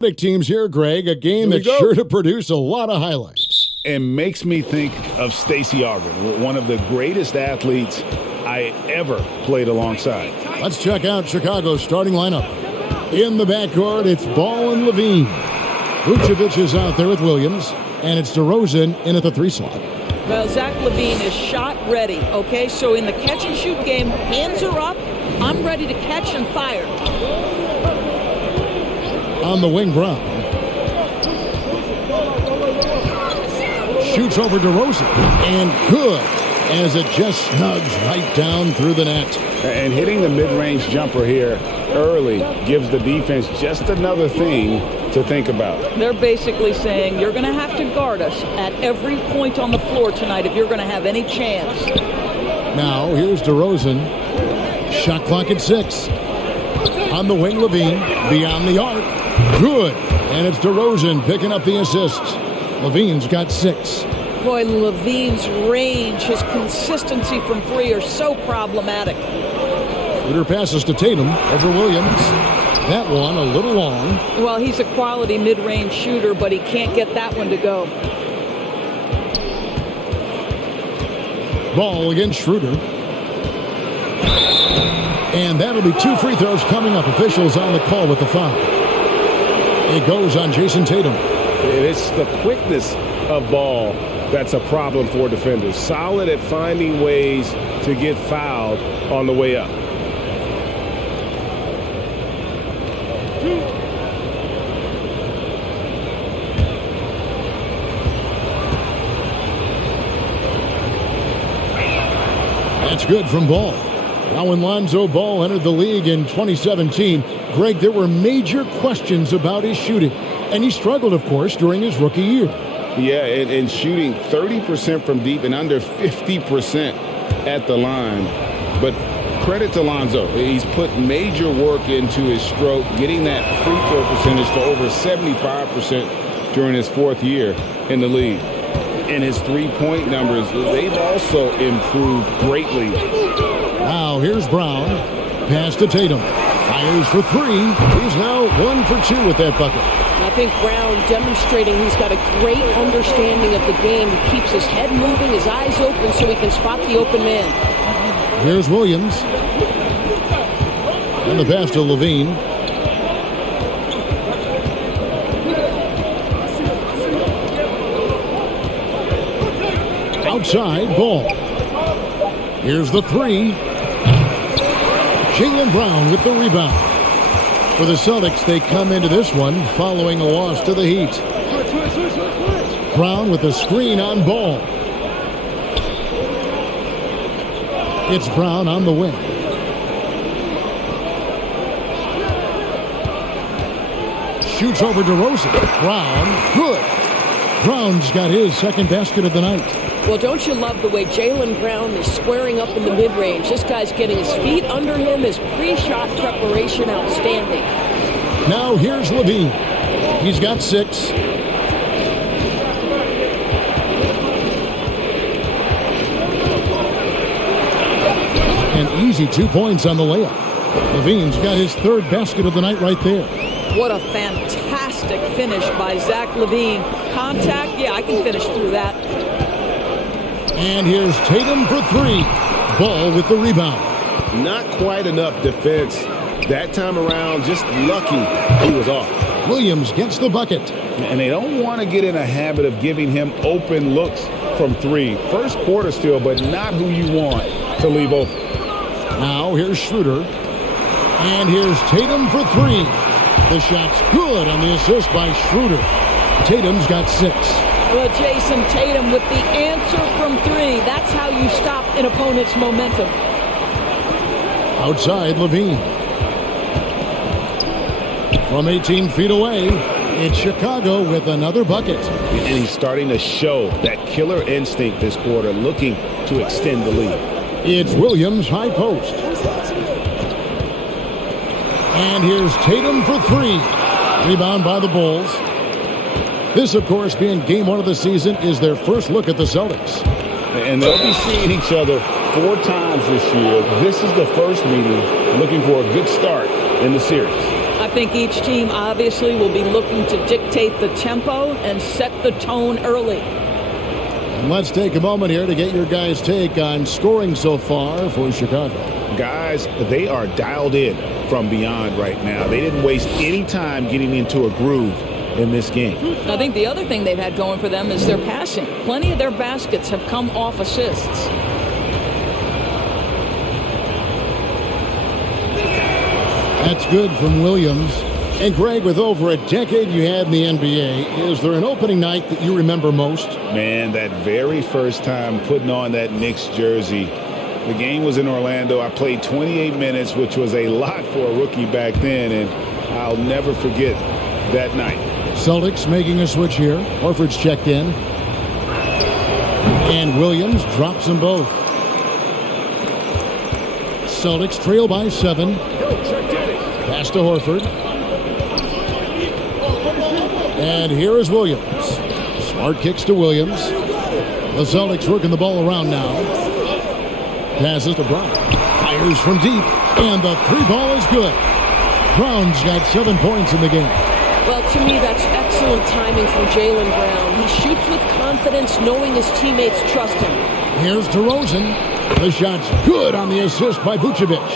Big teams here, Greg. A game that's sure to produce a lot of highlights. And makes me think of Stacey Augmon, one of the greatest athletes I ever played alongside. Let's check out Chicago's starting lineup. In the backcourt, it's Ball and Levine. Vucevic is out there with Williams, and it's DeRozan in at the 3 slot. Well, Zach LaVine is shot ready, okay? So in the catch-and-shoot game, hands are up. I'm ready to catch and fire. On the wing, Brown. Shoots over DeRozan, and good, as it just snugs right down through the net. And hitting the mid-range jumper here early gives the defense just another thing to think about. They're basically saying you're going to have to guard us at every point on the floor tonight if you're going to have any chance. Now, here's DeRozan. Shot clock at 6. On the wing, Levine, beyond the arc. Good. And it's DeRozan picking up the assist. Levine's got 6. Boy, Levine's range, his consistency from 3 are so problematic. Shooter passes to Tatum over Williams. That one a little long. Well, he's a quality mid-range shooter, but he can't get that one to go. Ball against Schroeder. And that'll be 2 free throws coming up. Officials on the call with the foul. It goes on Jason Tatum. It's the quickness of Ball that's a problem for defenders. Solid at finding ways to get fouled on the way up. That's good from Ball. Now when Lonzo Ball entered the league in 2017, Greg, there were major questions about his shooting. And he struggled, of course, during his rookie year. Yeah, and shooting 30% from deep and under 50% at the line. But credit to Lonzo. He's put major work into his stroke, getting that free throw percentage to over 75% during his 4th year in the league. And his three-point numbers, they've also improved greatly. Now here's Brown. Pass to Tatum. Fires for 3. He's now 1 for 2 with that bucket. I think Brown demonstrating he's got a great understanding of the game. He keeps his head moving, his eyes open so he can spot the open man. Here's Williams. And the pass to Levine. Outside, Ball. Here's the 3. Jaylen Brown with the rebound. For the Celtics, they come into this one following a loss to the Heat. Brown with a screen on Ball. It's Brown on the wing. Shoots over DeRozan. Brown, good. Brown's got his 2nd basket of the night. Well, don't you love the way Jaylen Brown is squaring up in the mid-range? This guy's getting his feet under him, his pre-shot preparation outstanding. Now here's Levine. He's got 6. An easy 2 points on the layup. Levine's got his 3rd basket of the night right there. What a fantastic finish by Zach LaVine. Contact, yeah, I can finish through that. And here's Tatum for 3. Ball with the rebound. Not quite enough defense that time around. Just lucky he was off. Williams gets the bucket. And they don't want to get in a habit of giving him open looks from 3. First quarter still, but not who you want to leave open. Now here's Schroeder. And here's Tatum for 3. The shot's good on the assist by Schroeder. Tatum's got 6. Well, Jason Tatum with the answer from 3. That's how you stop an opponent's momentum. Outside, Levine. From 18 feet away, it's Chicago with another bucket. And he's starting to show that killer instinct this quarter, looking to extend the lead. It's Williams, high post. And here's Tatum for 3. Rebound by the Bulls. This, of course, being game 1 of the season, is their first look at the Celtics. And they'll be seeing each other 4 times this year. This is the first meeting, looking for a good start in the series. I think each team obviously will be looking to dictate the tempo and set the tone early. And let's take a moment here to get your guys' take on scoring so far for Chicago. Guys, they are dialed in from beyond right now. They didn't waste any time getting into a groove in this game. I think the other thing they've had going for them is their passing. Plenty of their baskets have come off assists. That's good from Williams. And Greg, with over a decade you had in the NBA, is there an opening night that you remember most? Man, that very first time putting on that Knicks jersey. The game was in Orlando. I played 28 minutes, which was a lot for a rookie back then, and I'll never forget that night. Celtics making a switch here. Horford's checked in. And Williams drops them both. Celtics trail by 7. Pass to Horford. And here is Williams. Smart kicks to Williams. The Celtics working the ball around now. Passes to Brown. Fires from deep. And the 3 ball is good. Brown's got 7 points in the game. Well, to me, that's excellent timing from Jaylen Brown. He shoots with confidence, knowing his teammates trust him. Here's DeRozan. The shot's good on the assist by Vucevic.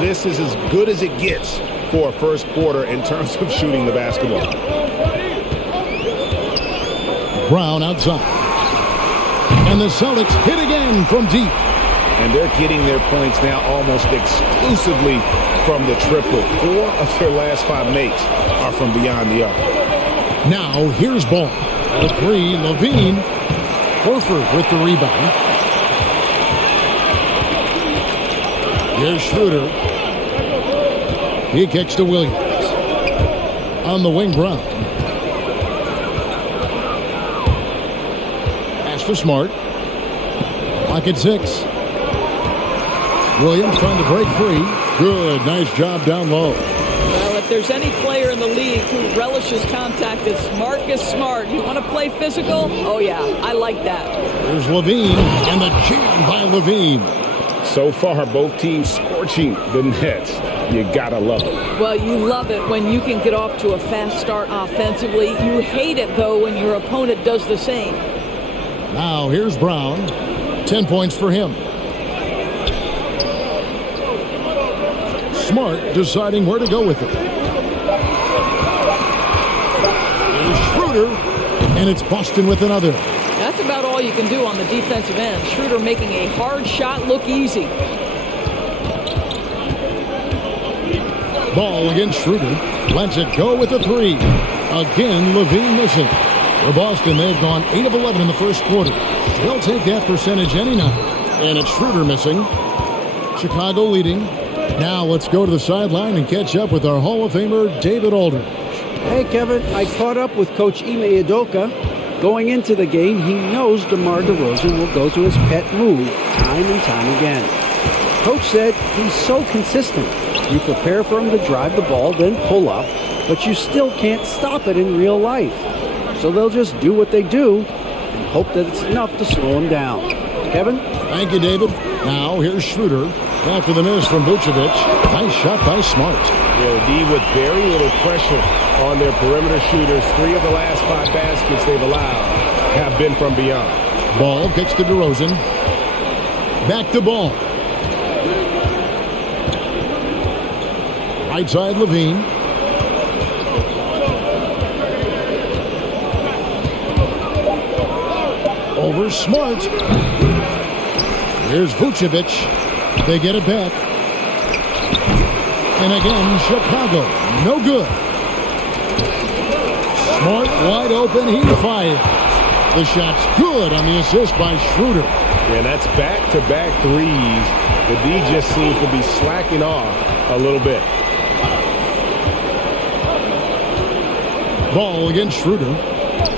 This is as good as it gets for a first quarter in terms of shooting the basketball. Brown outside. And the Celtics hit again from deep. And they're getting their points now almost exclusively from the triple. 4 of their last 5 makes are from beyond the arc. Now here's Ball. The 3, Levine. Horford with the rebound. Here's Schroeder. He kicks to Williams. On the wing, Brown. Pass to Smart. Pocket 6. Williams trying to break free. Good. Nice job down low. Well, if there's any player in the league who relishes contact, it's Marcus Smart. You want to play physical? Oh, yeah. I like that. There's Levine. And the jam by Levine. So far, both teams scorching the Nets. You gotta love it. Well, you love it when you can get off to a fast start offensively. You hate it, though, when your opponent does the same. Now here's Brown. 10 points for him. Smart deciding where to go with it. Here's Schroeder. And it's Boston with another. That's about all you can do on the defensive end. Schroeder making a hard shot look easy. Ball against Schroeder. Lets it go with a 3. Again, Levine missing. For Boston, they've gone 8 of 11 in the first quarter. They'll take that percentage any night. And it's Schroeder missing. Chicago leading. Now let's go to the sideline and catch up with our Hall of Famer, David Aldridge. Hey, Kevin, I caught up with Coach Ime Udoka. Going into the game, he knows DeMar DeRozan will go to his pet move time and time again. Coach said he's so consistent. You prepare for him to drive the ball, then pull up, but you still can't stop it in real life. So they'll just do what they do and hope that it's enough to slow him down. Kevin? Thank you, David. Now here's Schroeder. After the miss from Vucevic. Nice shot by Smart. D with very little pressure on their perimeter shooters. 3 of the last 5 baskets they've allowed have been from beyond. Ball kicks to DeRozan. Back to Ball. Right side, Levine. Over Smart. Here's Vucevic. They get it back. And again, Chicago. No good. Smart wide open. He fired. The shot's good on the assist by Schroeder. Yeah, that's back-to-back threes. The D just seems to be slacking off a little bit. Ball against Schroeder.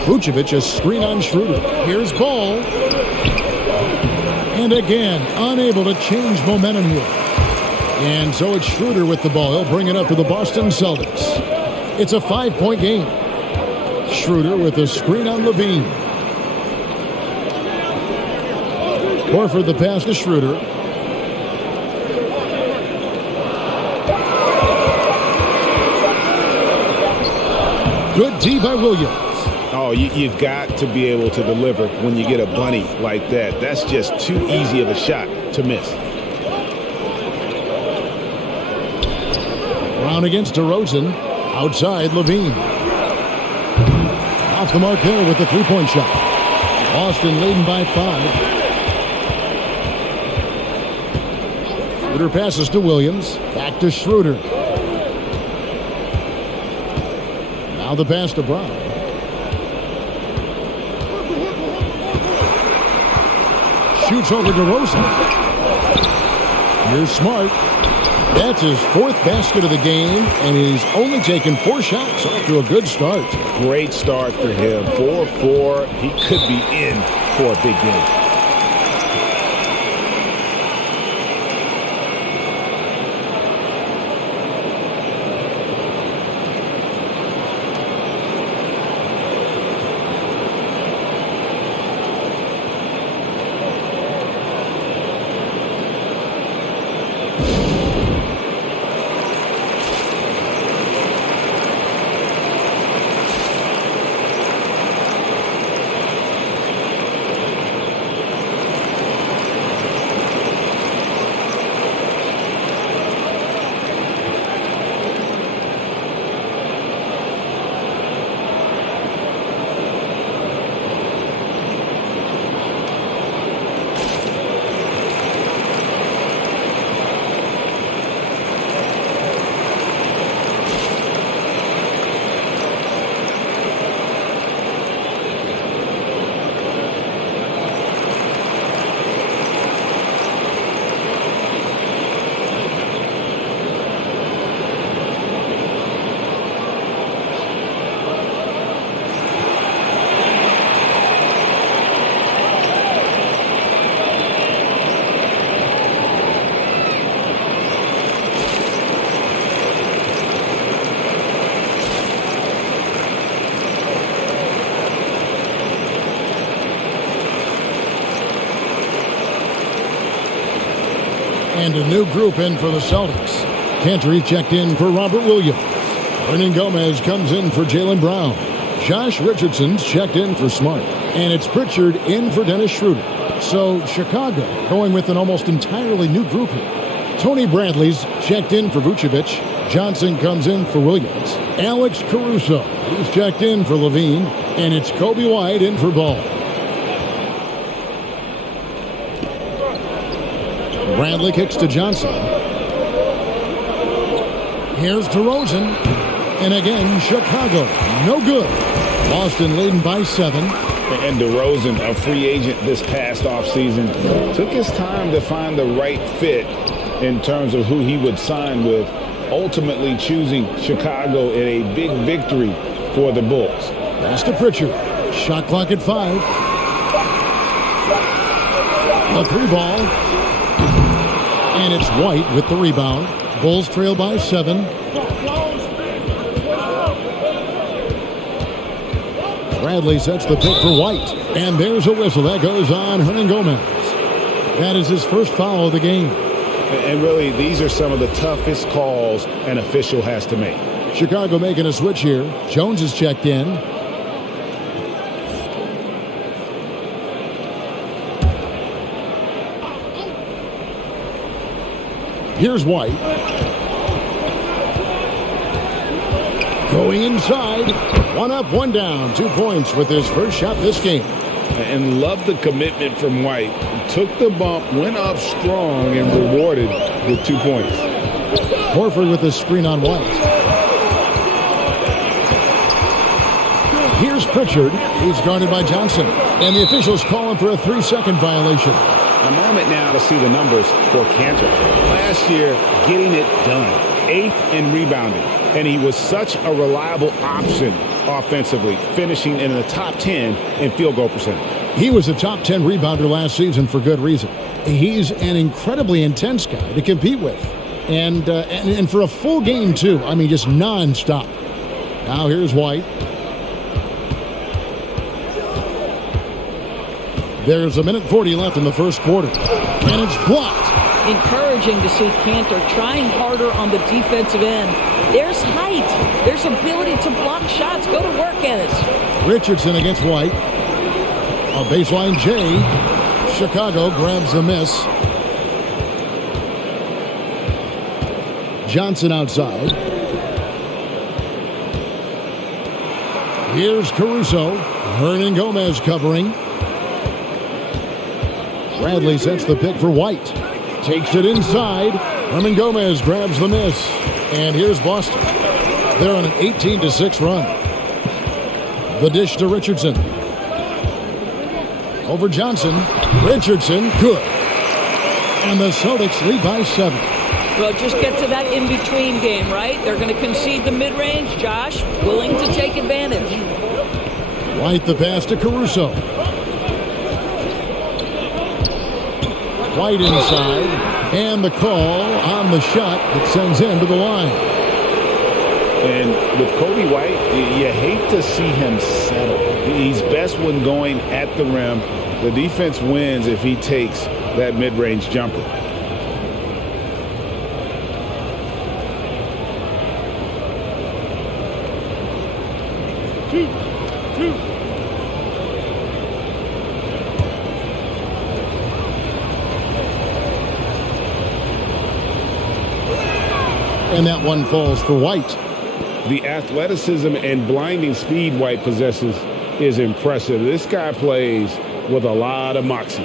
Vucevic, a screen on Schroeder. Here's Ball. And again, unable to change momentum here. And so it's Schroeder with the ball. He'll bring it up to the Boston Celtics. It's a 5-point game. Schroeder with a screen on Levine. Horford the pass to Schroeder. Good D by Williams. Oh, you've got to be able to deliver when you get a bunny like that. That's just too easy of a shot to miss. Brown against DeRozan. Outside, Levine. Off the mark there with the three-point shot. Boston leading by 5. Schroeder passes to Williams. Back to Schroeder. Now the pass to Brown. Shoots over DeRozan. Here's Smart. That's his 4th basket of the game, and he's only taken 4 shots. Off to a good start. Great start for him. 4-4. He could be in for a big game. And a new group in for the Celtics. Cantor checked in for Robert Williams. Hernan Gomez comes in for Jaylen Brown. Josh Richardson's checked in for Smart. And it's Pritchard in for Dennis Schroeder. So Chicago going with an almost entirely new group here. Tony Bradley's checked in for Vucevic. Johnson comes in for Williams. Alex Caruso, he's checked in for Levine. And it's Kobe White in for Ball. Bradley kicks to Johnson. Here's DeRozan. And again, Chicago, no good. Boston leading by 7. And DeRozan, a free agent this past offseason, took his time to find the right fit in terms of who he would sign with, ultimately choosing Chicago in a big victory for the Bulls. Pass to Pritchard. Shot clock at 5. A 3-ball. And it's White with the rebound. Bulls trail by 7. Bradley sets the pick for White. And there's a whistle. That goes on Hernan Gomez. That is his first foul of the game. And really, these are some of the toughest calls an official has to make. Chicago making a switch here. Jones is checked in. Here's White. Going inside. 1 up, 1 down. 2 points with his first shot this game. And love the commitment from White. Took the bump, went up strong, and rewarded with 2 points. Horford with the screen on White. Here's Pritchard. He's guarded by Johnson. And the officials call him for a 3-second violation. A moment now to see the numbers for Cantor. Last year, getting it done. 8th in rebounding. And he was such a reliable option offensively, finishing in the top 10 in field goal percentage. He was a top 10 rebounder last season for good reason. He's an incredibly intense guy to compete with. And for a full game, too. I mean, just nonstop. Now here's White. There's 1:40 left in the first quarter. And it's blocked. encouraging to see Cantor trying harder on the defensive end. There's height. There's ability to block shots. Go to work, Ennis. Richardson against White. A baseline J. Chicago grabs the miss. Johnson outside. Here's Caruso. Hernan Gomez covering. Bradley sets the pick for White. Takes it inside. Hernan Gomez grabs the miss. And here's Boston. They're on an 18-6 run. The dish to Richardson. Over Johnson. Richardson, good. And the Celtics lead by 7. Well, just get to that in-between game, right? They're going to concede the mid-range. Josh, willing to take advantage. White the pass to Caruso. White inside. And the call on the shot that sends him to the line. And with Kobe White, you hate to see him settle. He's best when going at the rim. The defense wins if he takes that mid-range jumper. And that one falls for White. The athleticism and blinding speed White possesses is impressive. This guy plays with a lot of moxie.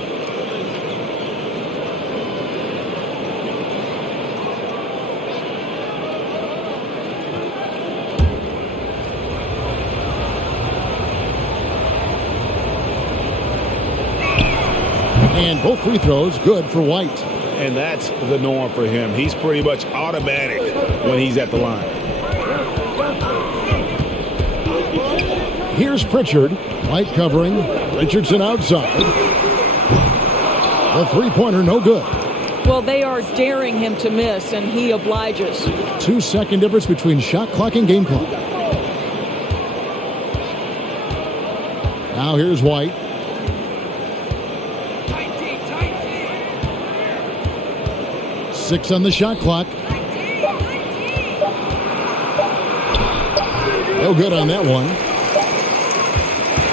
And both free throws good for White. And that's the norm for him. He's pretty much automatic when he's at the line. Here's Pritchard. White covering. Richardson outside. The three-pointer no good. Well, they are daring him to miss, and he obliges. 2-second difference between shot clock and game clock. Now here's White. Six on the shot clock. No good on that one.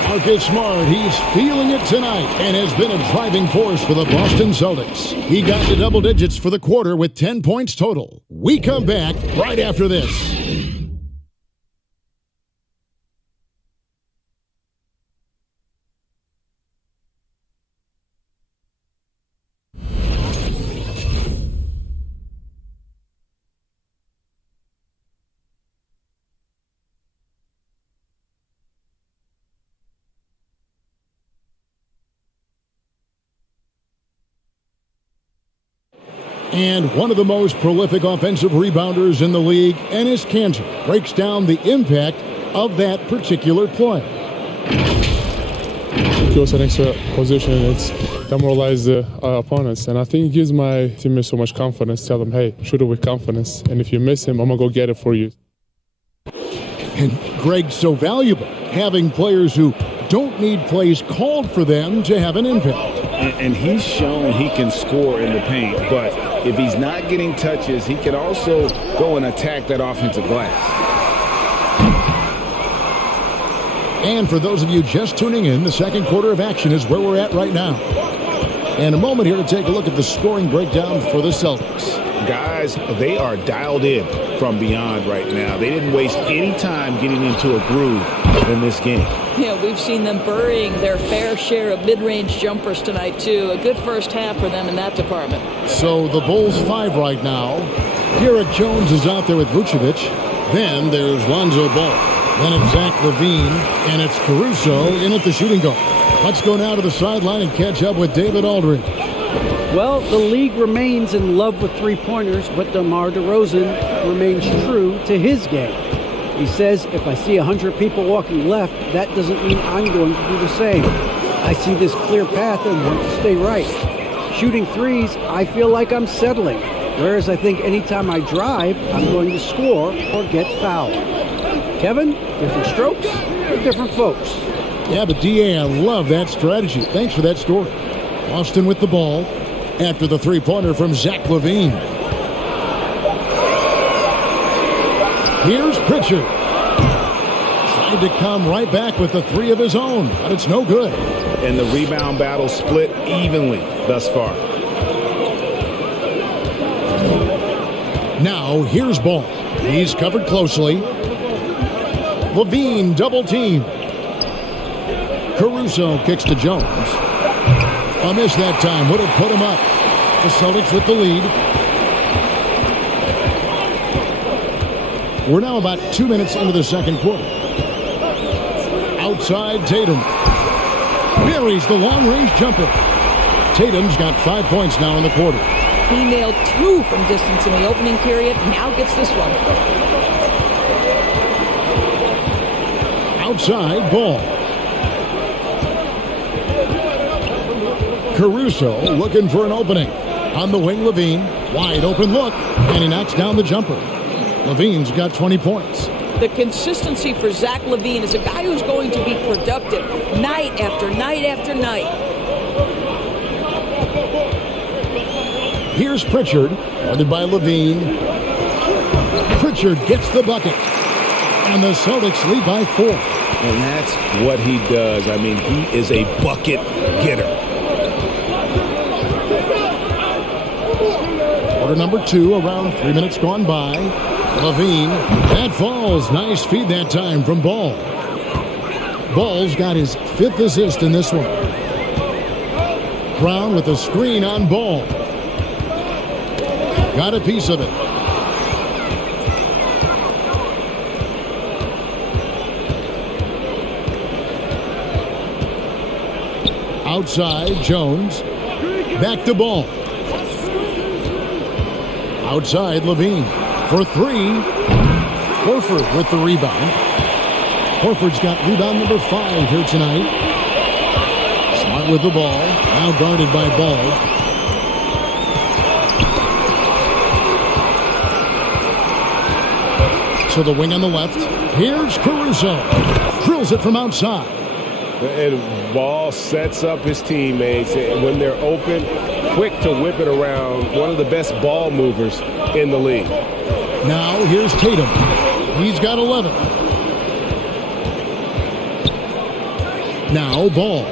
Marcus Smart, he's feeling it tonight and has been a driving force for the Boston Celtics. He got to double digits for the quarter with 10 points total. We come back right after this. And one of the most prolific offensive rebounders in the league, Enes Kanter, breaks down the impact of that particular play. It gives an extra position. It's demoralized the opponents. And I think it gives my teammates so much confidence. Tell them, hey, shoot it with confidence. And if you miss him, I'm going to go get it for you. And Greg's so valuable, having players who don't need plays called for them to have an impact. And he's shown he can score in the paint, but if he's not getting touches, he can also go and attack that offensive glass. And for those of you just tuning in, the second quarter of action is where we're at right now. And a moment here to take a look at the scoring breakdown for the Celtics. Guys, they are dialed in from beyond right now. They didn't waste any time getting into a groove in this game. Yeah, we've seen them burying their fair share of mid-range jumpers tonight, too. A good first half for them in that department. So the Bulls 5 right now. Derek Jones is out there with Vucevic. Then there's Lonzo Ball. Then it's Zach LaVine. And it's Caruso in at the shooting guard. Let's go now to the sideline and catch up with David Aldridge. Well, the league remains in love with three-pointers, but DeMar DeRozan remains true to his game. He says, if I see 100 people walking left, that doesn't mean I'm going to do the same. I see this clear path and want to stay right. Shooting threes, I feel like I'm settling. Whereas I think anytime I drive, I'm going to score or get fouled. Kevin, different strokes for different folks. Yeah, but DA, I love that strategy. Thanks for that story. Austin with the ball. after the three-pointer from Zach LaVine. Here's Pritchard. Tried to come right back with the three of his own, but it's no good. And the rebound battle split evenly thus far. Now, here's Ball. He's covered closely. LaVine double team. Caruso kicks to Jones. A miss that time would have put him up. The Celtics with the lead. We're now about 2 minutes into the second quarter. Outside Tatum. Buries the long-range jumper. Tatum's got 5 points now in the quarter. He nailed 2 from distance in the opening period. Now gets this one. Outside Ball. Caruso looking for an opening. On the wing, LaVine. Wide open look. And he knocks down the jumper. LaVine's got 20 points. The consistency for Zach LaVine is a guy who's going to be productive night after night after night. Here's Pritchard, guarded by LaVine. Pritchard gets the bucket. And the Celtics lead by 4. And that's what he does. I mean, he is a bucket getter. Quarter number 2, around 3 minutes gone by. LaVine, that falls. Nice feed that time from Ball. Ball's got his 5th assist in this one. Brown with a screen on Ball. Got a piece of it. Outside, Jones. Back to Ball. Outside, LaVine. For 3. Horford with the rebound. Horford's got rebound number 5 here tonight. Smart with the ball. Now guarded by Ball. To the wing on the left. Here's Caruso. Drills it from outside. And Ball sets up his teammates when they're open, quick to whip it around. One of the best ball movers in the league. Now here's Tatum. He's got 11. Now Ball.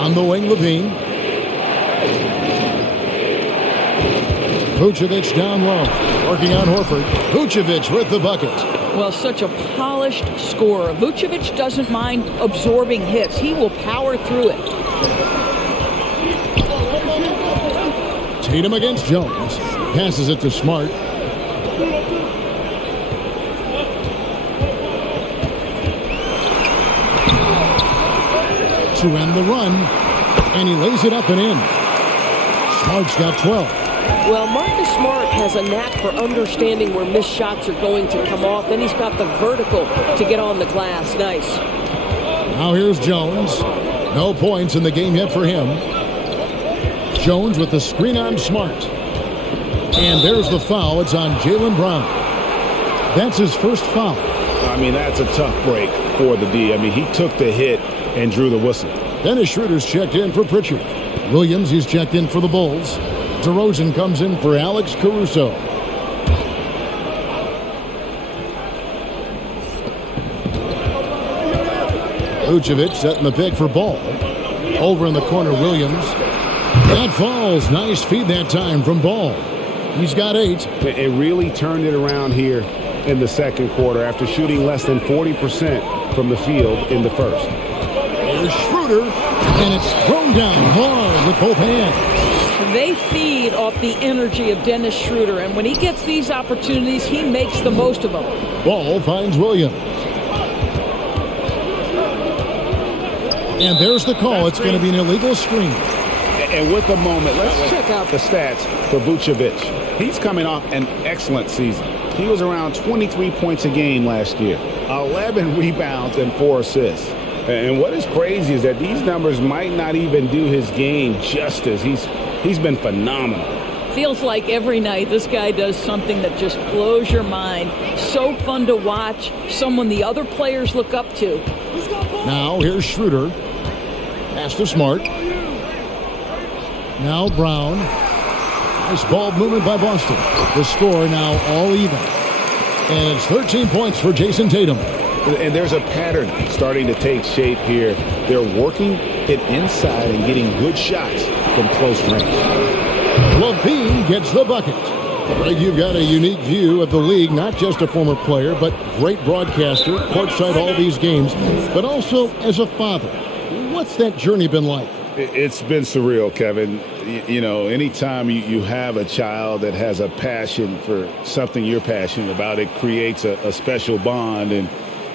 On the wing, LaVine. Vucevic down low. Working on Horford. Vucevic with the bucket. Well, such a polished scorer. Vucevic doesn't mind absorbing hits. He will power through it. Tatum against Jones. Passes it to Smart. To end the run. And he lays it up and in. Smart's got 12. Well, Marcus Smart has a knack for understanding where missed shots are going to come off. Then he's got the vertical to get on the glass. Nice. Now here's Jones. No points in the game yet for him. Jones with the screen on Smart. And there's the foul. It's on Jaylen Brown. That's his first foul. I mean, that's a tough break for the D. I mean, he took the hit and drew the whistle. Dennis Schroeder's checked in for Pritchard. Williams, he's checked in for the Bulls. DeRozan comes in for Alex Caruso. Vucevic setting the pick for Ball. Over in the corner, Williams. That falls. Nice feed that time from Ball. He's got 8. It really turned it around here in the second quarter after shooting less than 40% from the field in the first. Here's Schroeder, and it's thrown down hard with both hands. They feed off the energy of Dennis Schroeder, and when he gets these opportunities, he makes the most of them. Ball finds Williams. And there's the call. It's going to be an illegal screen. And with the moment, let's check out the stats for Vucevic. He's coming off an excellent season. He was around 23 points a game last year, 11 rebounds and 4 assists. And what is crazy is that these numbers might not even do his game justice. He's been phenomenal. Feels like every night this guy does something that just blows your mind. So fun to watch. Someone the other players look up to. Now here's Schroeder. Pass to Smart. Now Brown. Nice ball movement by Boston. The score now all even. And it's 13 points for Jason Tatum. And there's a pattern starting to take shape here. They're working it inside and getting good shots from close range. Levine gets the bucket. Greg, you've got a unique view of the league, not just a former player, but great broadcaster, courtside all these games, but also as a father. What's that journey been like? It's been surreal, Kevin. You know, anytime you have a child that has a passion for something you're passionate about, it creates a special bond. And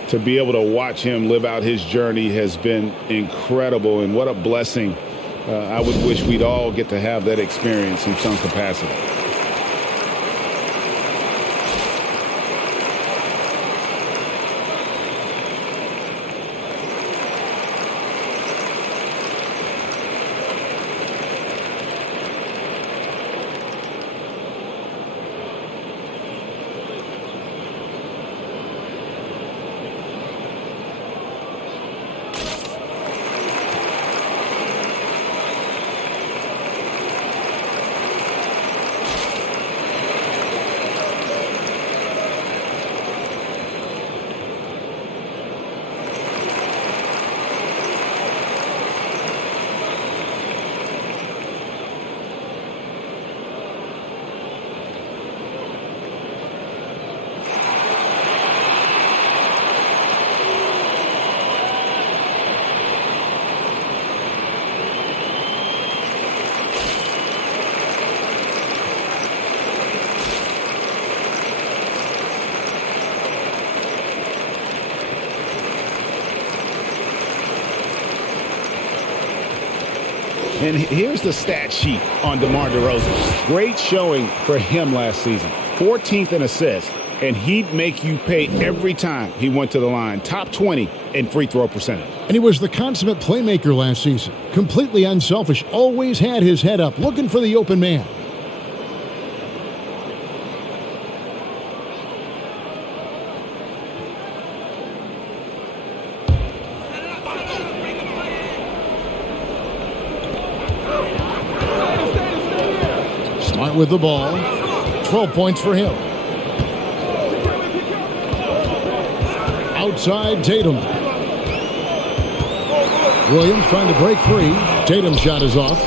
to be able to watch him live out his journey has been incredible. And what a blessing. I would wish we'd all get to have that experience in some capacity. And here's the stat sheet on DeMar DeRozan. Great showing for him last season. 14th in assists, and he'd make you pay every time he went to the line. Top 20 in free throw percentage. And he was the consummate playmaker last season. Completely unselfish, always had his head up, looking for the open man. Smart with the ball. 12 points for him. Outside Tatum. Williams trying to break free. Tatum's shot is off.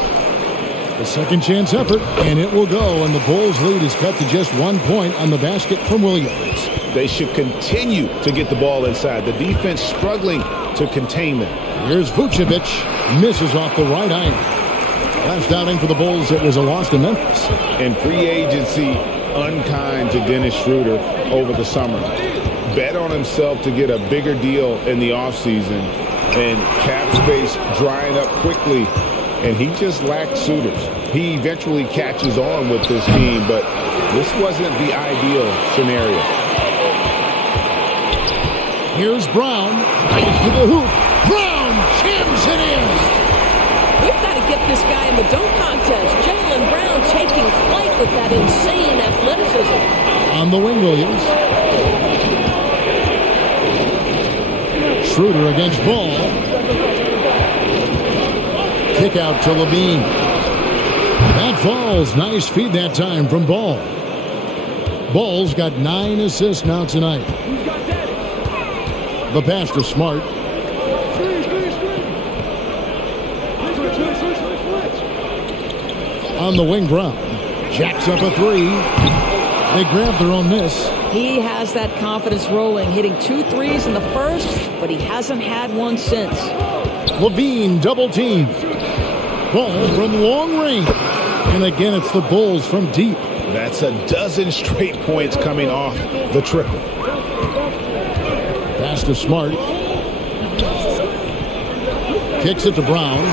The second chance effort, and it will go, and the Bulls' lead is cut to just 1 point on the basket from Williams. They should continue to get the ball inside. The defense struggling to contain them. Here's Vucevic. Misses off the right iron. Last outing for the Bulls, it was a loss to Memphis. And free agency unkind to Dennis Schroeder over the summer. Bet on himself to get a bigger deal in the offseason, and cap space drying up quickly, and he just lacked suitors. He eventually catches on with this team, but this wasn't the ideal scenario. Here's Brown. Gets to the hoop. Brown jams it in. We've got to get this guy in the dunk contest. Jaylen Brown taking flight with that insane athleticism. On the wing, Williams. Schroeder against Ball. Kick out to Levine. That falls. Nice feed that time from Ball. Ball's got 9 assists now tonight. The pass to Smart. On the wing, Brown. Jacks up a three. They grab their own miss. He has that confidence rolling, hitting 2 threes in the first, but he hasn't had one since. Levine double team. Ball from long range. And again, it's the Bulls from deep. That's a dozen straight points coming off the triple. Pass to Smart. Kicks it to Brown.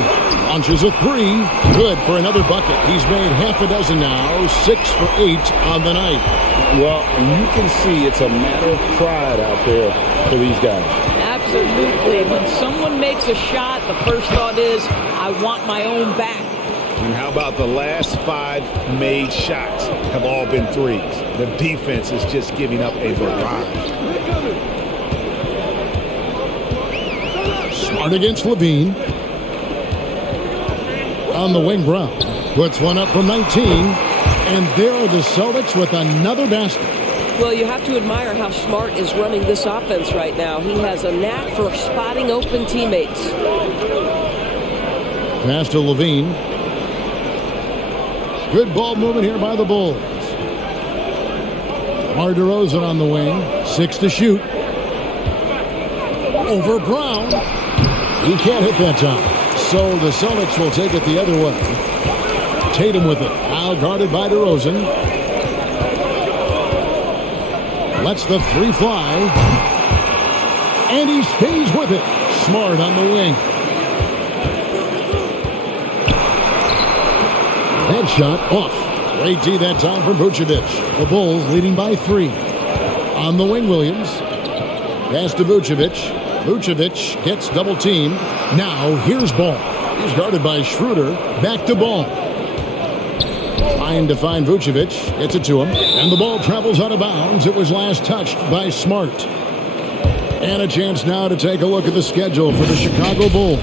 Launches a three. Good for another bucket. He's made half a dozen now. 6 for 8 on the night. Well, you can see it's a matter of pride out there for these guys. Absolutely. When someone makes a shot, the first thought is, I want my own back. And how about the last 5 made shots have all been threes? The defense is just giving up a barrage. Smart against Levine. On the wing, Brown. Puts one up from 19. And there are the Celtics with another basket. Well, you have to admire how Smart is running this offense right now. He has a knack for spotting open teammates. Pass to Levine. Good ball movement here by the Bulls. DeRozan on the wing. 6 to shoot. Over Brown. He can't hit that time. So the Celtics will take it the other way. Tatum with it. Now guarded by DeRozan. Lets the three fly. And he stays with it. Smart on the wing. That shot off. Great D that time from Vucevic. The Bulls leading by 3. On the wing, Williams. Pass to Vucevic. Vucevic gets double teamed. Now here's Ball. He's guarded by Schroeder. Back to Ball. Trying to find Vucevic. Gets it to him. And the ball travels out of bounds. It was last touched by Smart. And a chance now to take a look at the schedule for the Chicago Bulls.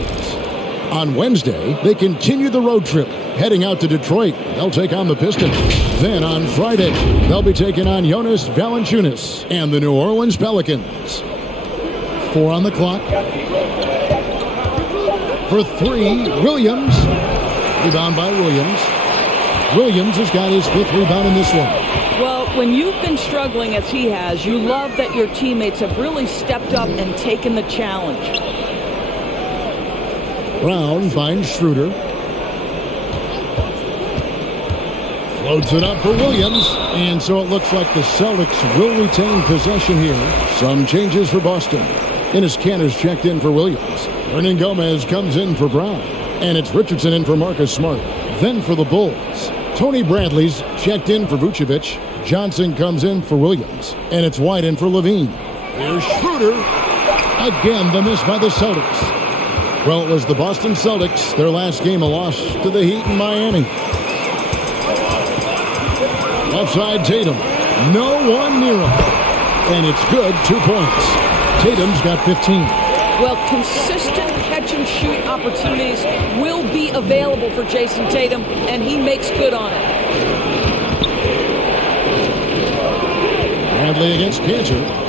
On Wednesday, they continue the road trip, heading out to Detroit. They'll take on the Pistons. Then on Friday, they'll be taking on Jonas Valanciunas and the New Orleans Pelicans. 4 on the clock. For 3, Williams. Rebound by Williams. Williams has got his 5th rebound in this one. Well, when you've been struggling as he has, you love that your teammates have really stepped up and taken the challenge. Brown finds Schroeder. Floats it up for Williams. And so it looks like the Celtics will retain possession here. Some changes for Boston. Enes Kanter's checked in for Williams. Hernan Gomez comes in for Brown. And it's Richardson in for Marcus Smart. Then for the Bulls, Tony Bradley's checked in for Vucevic. Johnson comes in for Williams. And it's White in for Levine. Here's Schroeder. Again, the miss by the Celtics. Well, it was the Boston Celtics, their last game a loss to the Heat in Miami. Left side, Tatum. No one near him. And it's good, 2 points. Tatum's got 15. Well, consistent catch-and-shoot opportunities will be available for Jason Tatum, and he makes good on it. Bradley against Kanter.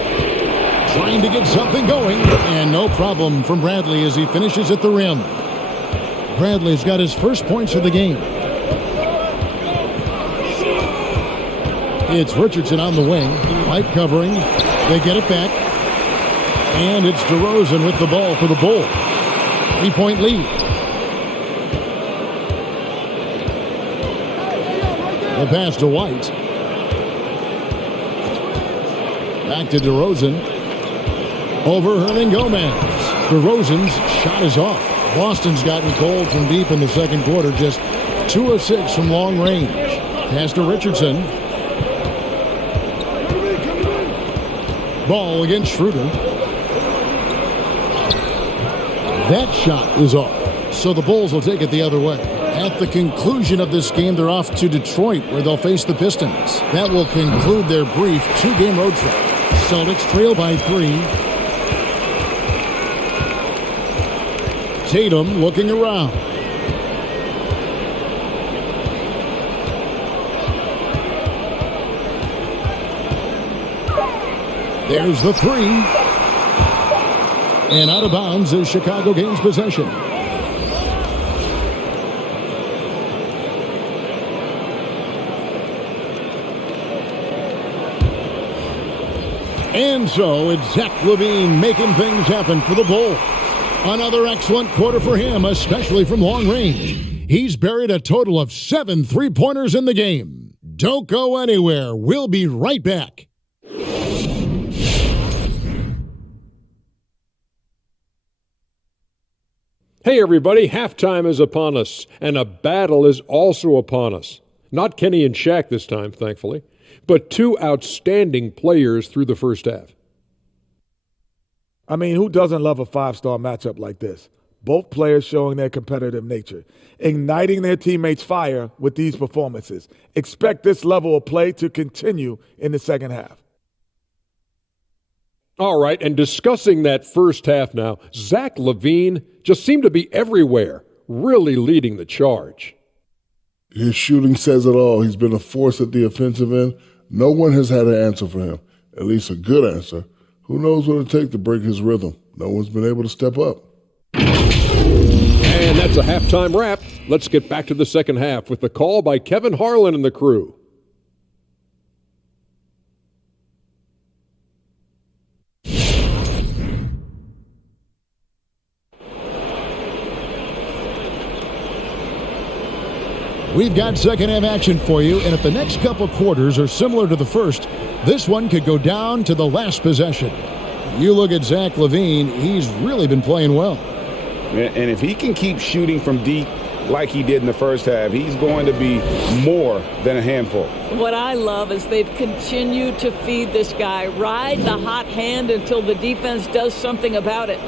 Trying to get something going, and no problem from Bradley as he finishes at the rim. Bradley's got his first points of the game. It's Richardson on the wing. White covering. They get it back. And it's DeRozan with the ball for the Bulls. 3-point lead. The pass to White. Back to DeRozan. Over Hernan Gomez. DeRozan's shot is off. Boston's gotten cold from deep in the second quarter. Just 2 of 6 from long range. Pass to Richardson. Ball against Schroeder. That shot is off. So the Bulls will take it the other way. At the conclusion of this game, they're off to Detroit, where they'll face the Pistons. That will conclude their brief 2-game road trip. Celtics trail by 3. Tatum looking around. There's the 3. And out of bounds as Chicago gains possession. And so it's Zach LaVine making things happen for the Bulls. Another excellent quarter for him, especially from long range. He's buried a total of 7 3-pointers in the game. Don't go anywhere. We'll be right back. Hey everybody, halftime is upon us, and a battle is also upon us. Not Kenny and Shaq this time, thankfully, but 2 outstanding players through the first half. I mean, who doesn't love a 5-star matchup like this? Both players showing their competitive nature, igniting their teammates' fire with these performances. Expect this level of play to continue in the second half. All right, and discussing that first half now, Zach LaVine just seemed to be everywhere, really leading the charge. His shooting says it all. He's been a force at the offensive end. No one has had an answer for him, at least a good answer. Who knows what it'll take to break his rhythm? No one's been able to step up. And that's a halftime wrap. Let's get back to the second half with the call by Kevin Harlan and the crew. We've got second half action for you, and if the next couple quarters are similar to the first, this one could go down to the last possession. You look at Zach LaVine, he's really been playing well. And if he can keep shooting from deep like he did in the first half, he's going to be more than a handful. What I love is they've continued to feed this guy, ride the hot hand until the defense does something about it.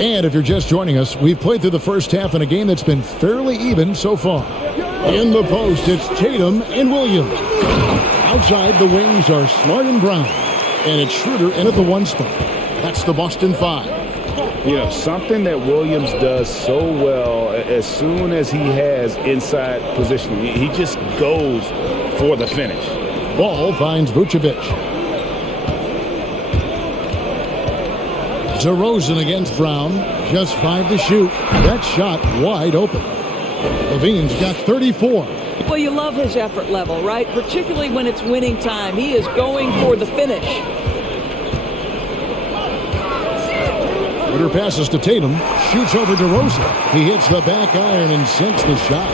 And if you're just joining us, we've played through the first half in a game that's been fairly even so far. In the post, it's Tatum and Williams. Outside, the wings are Smart and Brown. And it's Schroeder in at the one spot. That's the Boston Five. You know, something that Williams does so well, as soon as he has inside positioning, he just goes for the finish. Ball finds Vucevic. DeRozan against Brown. Just 5 to shoot. That shot wide open. LaVine's got 34. Well, you love his effort level, right? Particularly when it's winning time. He is going for the finish. Schroeder passes to Tatum. Shoots over DeRozan. He hits the back iron and sinks the shot.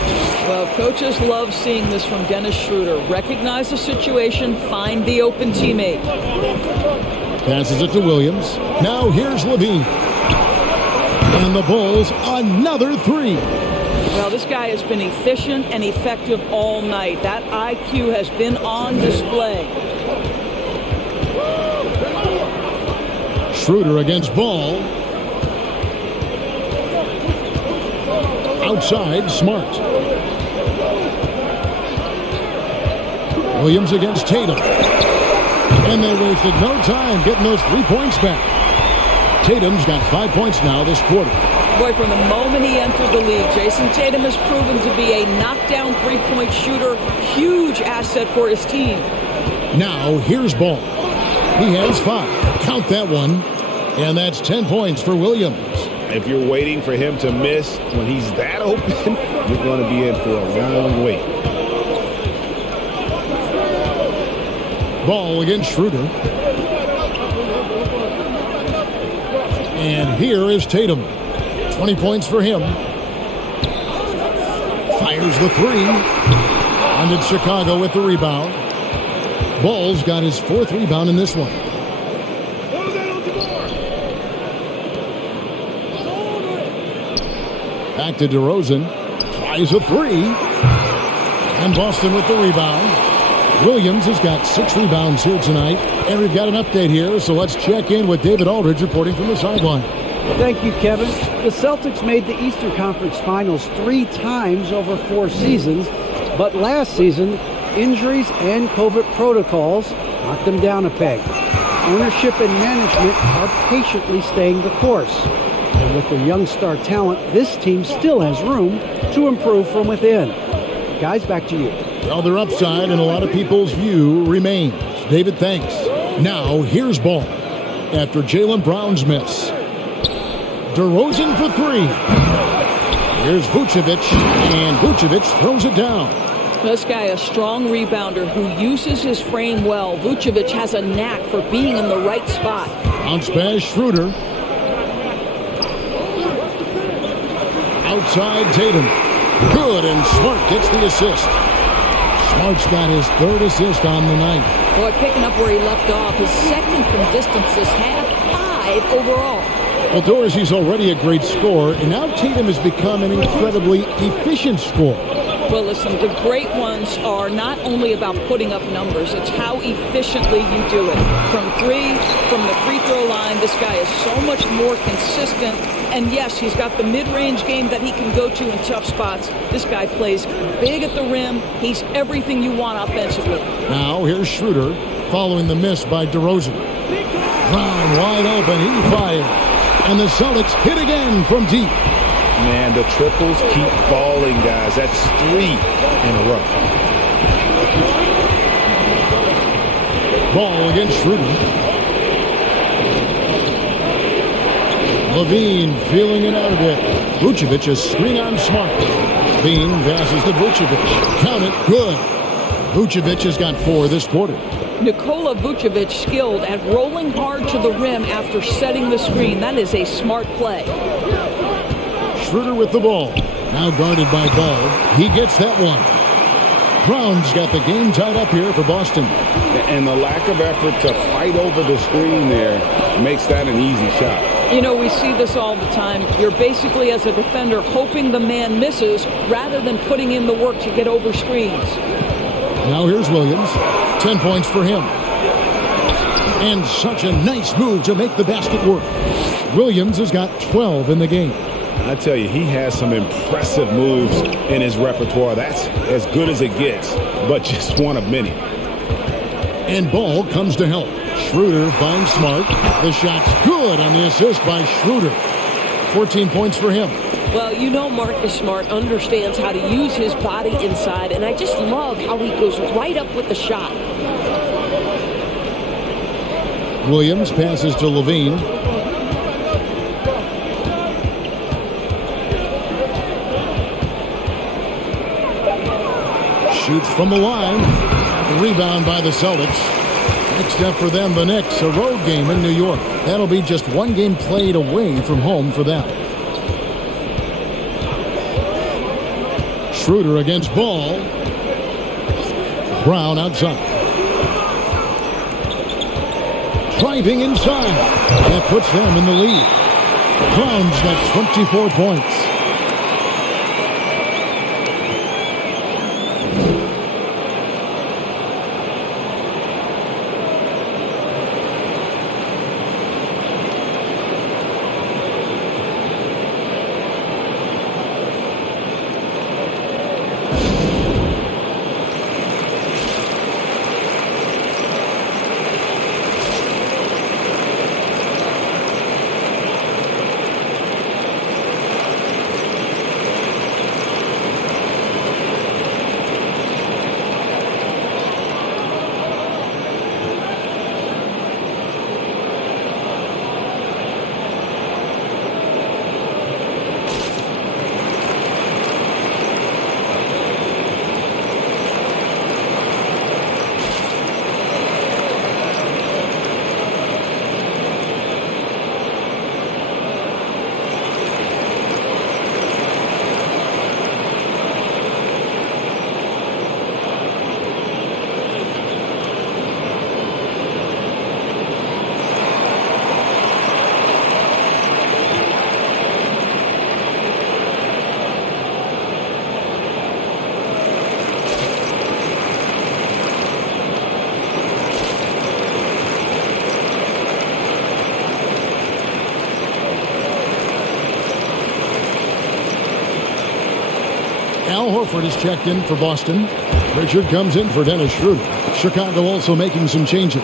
Well, coaches love seeing this from Dennis Schroeder. Recognize the situation, find the open teammate. Passes it to Williams. Now here's LaVine. And the Bulls, another three. Well, this guy has been efficient and effective all night. That IQ has been on display. Schroeder against Ball. Outside, Smart. Williams against Tatum. And they wasted no time getting those 3 points back. Tatum's got 5 points now this quarter. Boy, from the moment he entered the league, Jason Tatum has proven to be a knockdown three-point shooter. Huge asset for his team. Now, here's Ball. He has 5. Count that one. And that's 10 points for Williams. If you're waiting for him to miss when he's that open, you're going to be in for a long wait. Ball against Schroeder. And here is Tatum. 20 points for him. Fires the three. And it's Chicago with the rebound. Ball's got his 4th rebound in this one. Back to DeRozan. Tries a three. And Boston with the rebound. Williams has got 6 rebounds here tonight. And we've got an update here, so let's check in with David Aldridge reporting from the sideline. Thank you, Kevin. The Celtics made the Eastern Conference Finals 3 times over 4 seasons, but last season, injuries and COVID protocols knocked them down a peg. Ownership and management are patiently staying the course. And with their young star talent, this team still has room to improve from within. Guys, back to you. Well, their upside in a lot of people's view remains. David, thanks. Now, here's Ball. After Jaylen Brown's miss. DeRozan for 3. Here's Vucevic, and Vucevic throws it down. This guy, a strong rebounder who uses his frame well. Vucevic has a knack for being in the right spot. Bounce pass, Schroeder. Outside, Tatum. Good, and Smart gets the assist. Smart's got his 3rd assist on the night. Boy, picking up where he left off. His 2nd from distance this half, 5 overall. Well, Dorsey's already a great scorer, and now Tatum has become an incredibly efficient scorer. Well, listen, the great ones are not only about putting up numbers, it's how efficiently you do it. From 3, from the free throw line, this guy is so much more consistent. And yes, he's got the mid-range game that he can go to in tough spots. This guy plays big at the rim. He's everything you want offensively. Now here's Schroeder following the miss by DeRozan. Brown wide open, he fired. And the Celtics hit again from deep. Man, the triples keep falling, guys. That's 3 in a row. Ball against Schroeder. Levine feeling it out a bit. Vucevic is screen on Smart. Levine passes to Vucevic. Count it. Good. Vucevic has got 4 this quarter. Nikola Vucevic skilled at rolling hard to the rim after setting the screen. That is a smart play. Schroeder with the ball. Now guarded by Ball. He gets that one. Brown's got the game tied up here for Boston. And the lack of effort to fight over the screen there makes that an easy shot. You know, we see this all the time. You're basically, as a defender, hoping the man misses rather than putting in the work to get over screens. Now here's Williams. 10 points for him. And such a nice move to make the basket work. Williams has got 12 in the game. I tell you, he has some impressive moves in his repertoire. That's as good as it gets, but just one of many. And Ball comes to help. Schroeder finds Smart. The shot's good on the assist by Schroeder. 14 points for him. Well, you know Marcus Smart understands how to use his body inside, and I just love how he goes right up with the shot. Williams passes to Levine. Shoots from the line. Rebound by the Celtics. Next up for them, the Knicks, a road game in New York. That'll be just one game played away from home for them. Schroeder against Ball. Brown outside. Driving inside. That puts them in the lead. Brown's got 24 points. Al Horford is checked in for Boston. Richard comes in for Dennis Schroeder. Chicago also making some changes.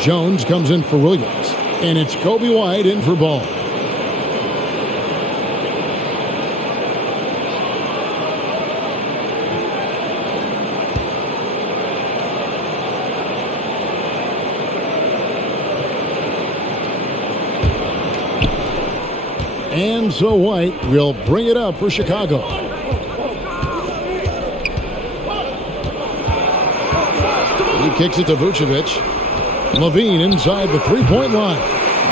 Jones comes in for Williams. And it's Kobe White in for Ball. And so White will bring it up for Chicago. He kicks it to Vucevic. Levine inside the three-point line.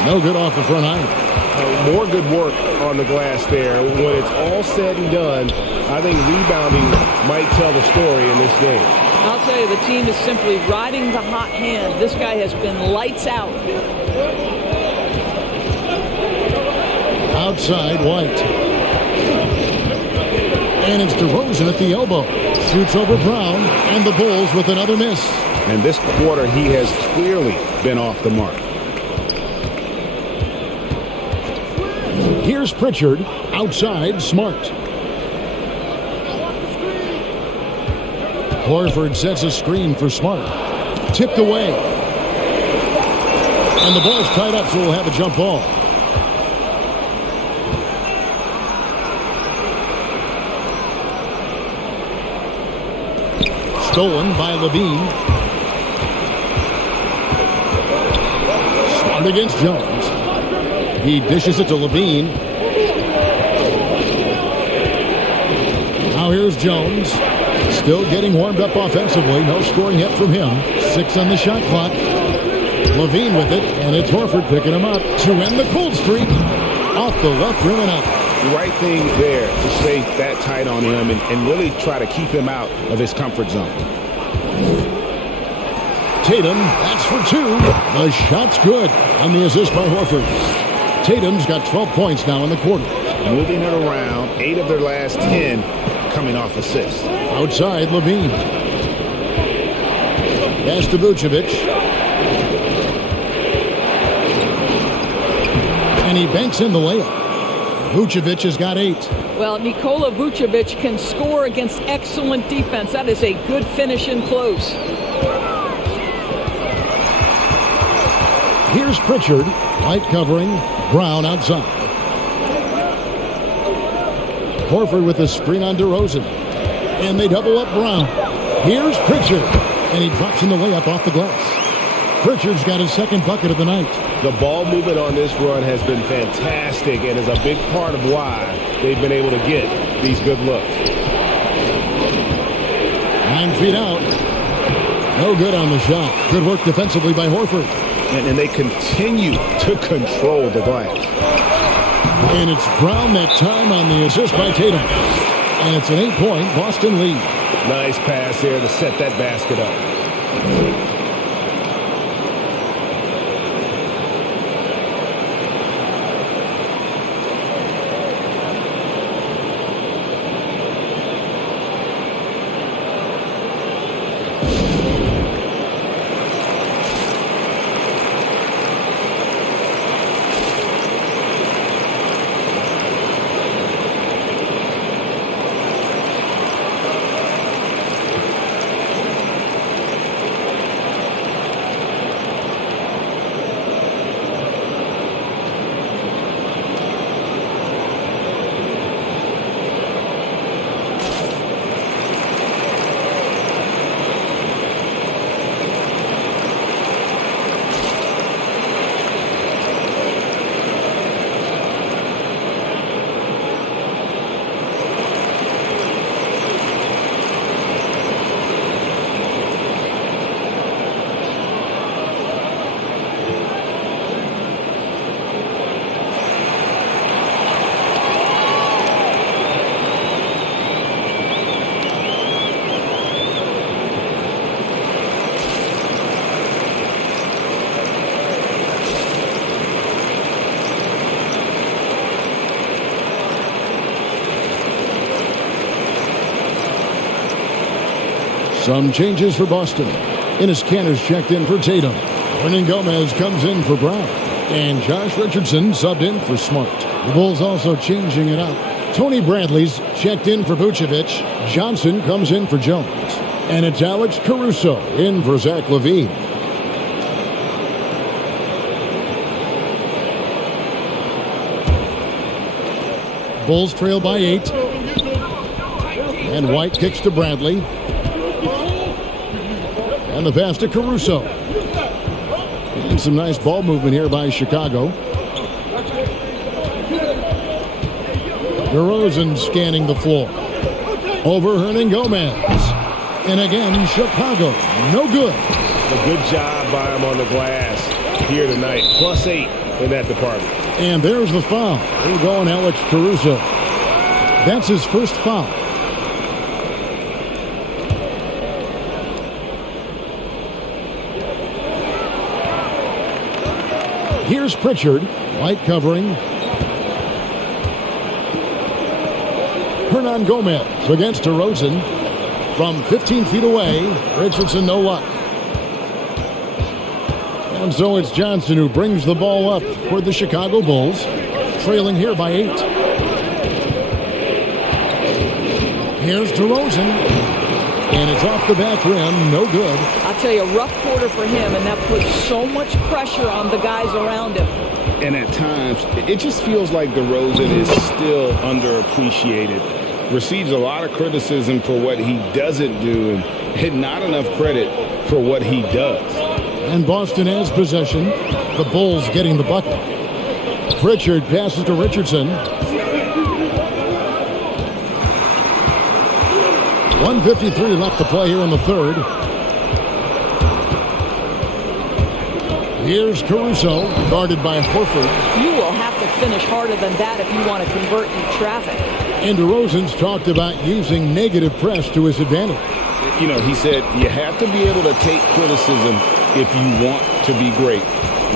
No good off the front iron. More good work on the glass there. When it's all said and done, I think rebounding might tell the story in this game. I'll tell you, the team is simply riding the hot hand. This guy has been lights out. Outside, White. And it's DeRozan at the elbow. Shoots over Brown, and the Bulls with another miss. And this quarter, he has clearly been off the mark. Here's Pritchard. Outside, Smart. Horford sets a screen for Smart. Tipped away. And the ball's tied up, so we'll have a jump ball. Stolen by Levine. Smart against Jones. He dishes it to Levine. Now here's Jones. Still getting warmed up offensively. No scoring yet from him. 6 on the shot clock. Levine with it, and it's Horford picking him up to end the cold streak. Off the left rim and out. The right thing there to stay that tight on him and really try to keep him out of his comfort zone. Tatum, that's for 2. The shot's good on the assist by Horford. Tatum's got 12 points now in the quarter. Moving it around, 8 of their last 10 coming off assists. Outside, Levine. Pass to Vucevic. And he banks in the layup. Vucevic has got 8. Well, Nikola Vucevic can score against excellent defense. That is a good finish in close. Here's Pritchard. Light covering. Brown outside. Horford with the screen on DeRozan. And they double up Brown. Here's Pritchard. And he drops in the layup off the glass. Pritchard's got his second bucket of the night. The ball movement on this run has been fantastic and is a big part of why they've been able to get these good looks. 9 feet out. No good on the shot. Good work defensively by Horford. And they continue to control the glass. And it's Brown that time on the assist by Tatum. And it's an 8-point Boston lead. Nice pass there to set that basket up. Some changes for Boston. Enes Kanter's checked in for Tatum. Hernan Gomez comes in for Brown. And Josh Richardson subbed in for Smart. The Bulls also changing it up. Tony Bradley's checked in for Vucevic. Johnson comes in for Jones. And it's Alex Caruso in for Zach LaVine. Bulls trail by 8. And White kicks to Bradley. And the pass to Caruso. And some nice ball movement here by Chicago. DeRozan scanning the floor. Over Hernan Gomez. And again, Chicago. No good. A good job by him on the glass here tonight. +8 in that department. And there's the foul. They're going Alex Caruso. That's his first foul. Here's Pritchard, light covering. Hernan Gomez against DeRozan from 15 feet away. Richardson, no luck. And so it's Johnson who brings the ball up for the Chicago Bulls, trailing here by 8. Here's DeRozan. And it's off the back rim, no good. I'll tell you, a rough quarter for him, and that puts so much pressure on the guys around him. And at times, it just feels like DeRozan is still underappreciated. Receives a lot of criticism for what he doesn't do, and not enough credit for what he does. And Boston has possession. The Bulls getting the bucket. Pritchard passes to Richardson. 1:53 left to play here in the third. Here's Caruso, guarded by Horford. You will have to finish harder than that if you want to convert in traffic. And DeRozan's talked about using negative press to his advantage. You know, he said you have to be able to take criticism if you want to be great.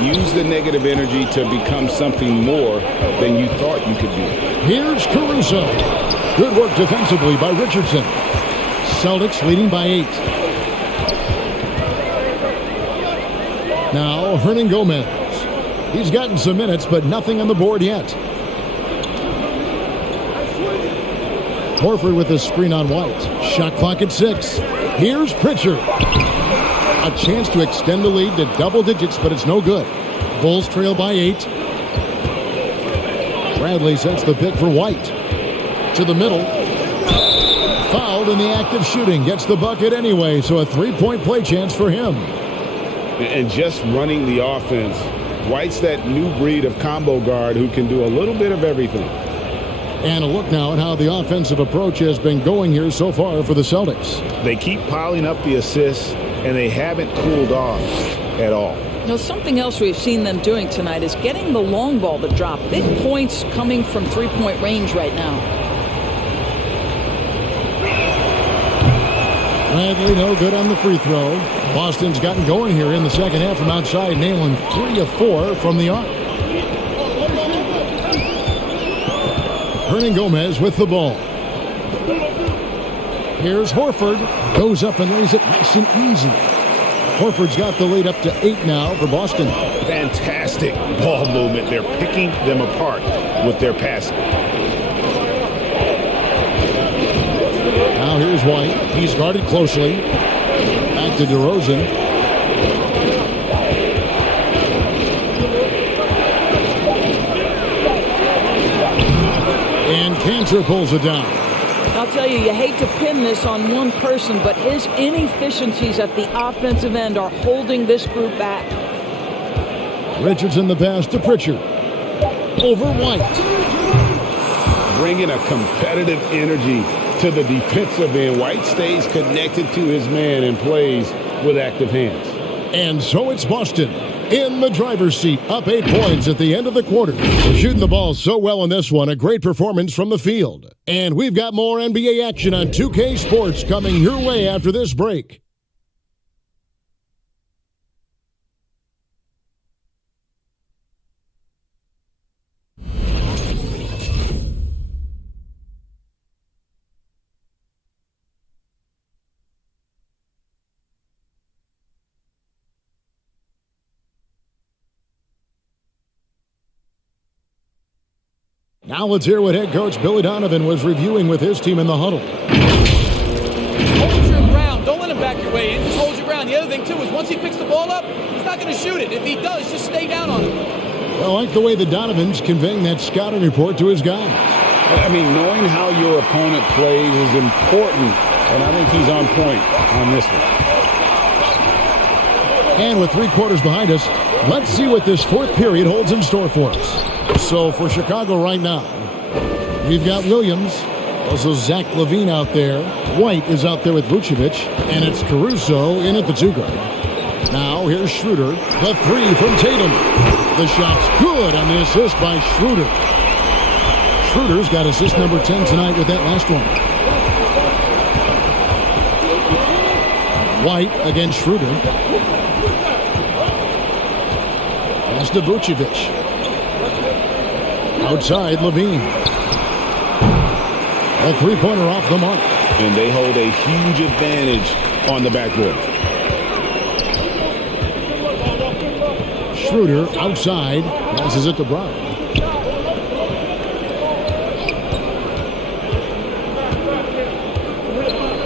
Use the negative energy to become something more than you thought you could be. Here's Caruso. Good work defensively by Richardson. Celtics leading by 8. Now, Hernan Gomez. He's gotten some minutes, but nothing on the board yet. Horford with a screen on White. Shot clock at 6. Here's Pritchard. A chance to extend the lead to double digits, but it's no good. Bulls trail by 8. Bradley sets the pick for White. To the middle. Fouled in the act of shooting. Gets the bucket anyway, so a 3-point play chance for him. And just running the offense, White's that new breed of combo guard who can do a little bit of everything. And a look now at how the offensive approach has been going here so far for the Celtics. They keep piling up the assists, and they haven't cooled off at all. Now, something else we've seen them doing tonight is getting the long ball to drop. Big points coming from three-point range right now. Bradley no good on the free throw. Boston's gotten going here in the second half from outside, nailing 3 of 4 from the arc. Hernan Gomez with the ball. Here's Horford. Goes up and lays it nice and easy. Horford's got the lead up to 8 now for Boston. Fantastic ball movement. They're picking them apart with their passing. Now here's White. He's guarded closely. Back to DeRozan. And Cantor pulls it down. I'll tell you, you hate to pin this on one person, but his inefficiencies at the offensive end are holding this group back. Richardson the pass to Pritchard. Over White. Bringing a competitive energy to the defensive end. White stays connected to his man and plays with active hands. And so it's Boston in the driver's seat, up 8 points at the end of the quarter. Shooting the ball so well in this one, a great performance from the field. And we've got more NBA action on 2K Sports coming your way after this break. Now let's hear what head coach Billy Donovan was reviewing with his team in the huddle. Hold your ground. Don't let him back your way in. Just hold your ground. The other thing, too, is once he picks the ball up, he's not going to shoot it. If he does, just stay down on him. I like the way the Donovan's conveying that scouting report to his guys. I mean, knowing how your opponent plays is important, and I think he's on point on this one. And with 3 quarters behind us, let's see what this fourth period holds in store for us. So for Chicago right now, we've got Williams, also Zach LaVine out there. White is out there with Vucevic, and it's Caruso in at the 2 guard. Now here's Schroeder, the 3 from Tatum. The shot's good on the assist by Schroeder. Schroeder's got assist number 10 tonight with that last one. White against Schroeder. Pass to Vucevic. Outside, LaVine. A 3-pointer off the mark. And they hold a huge advantage on the backboard. Schroeder outside. Passes it to Brown.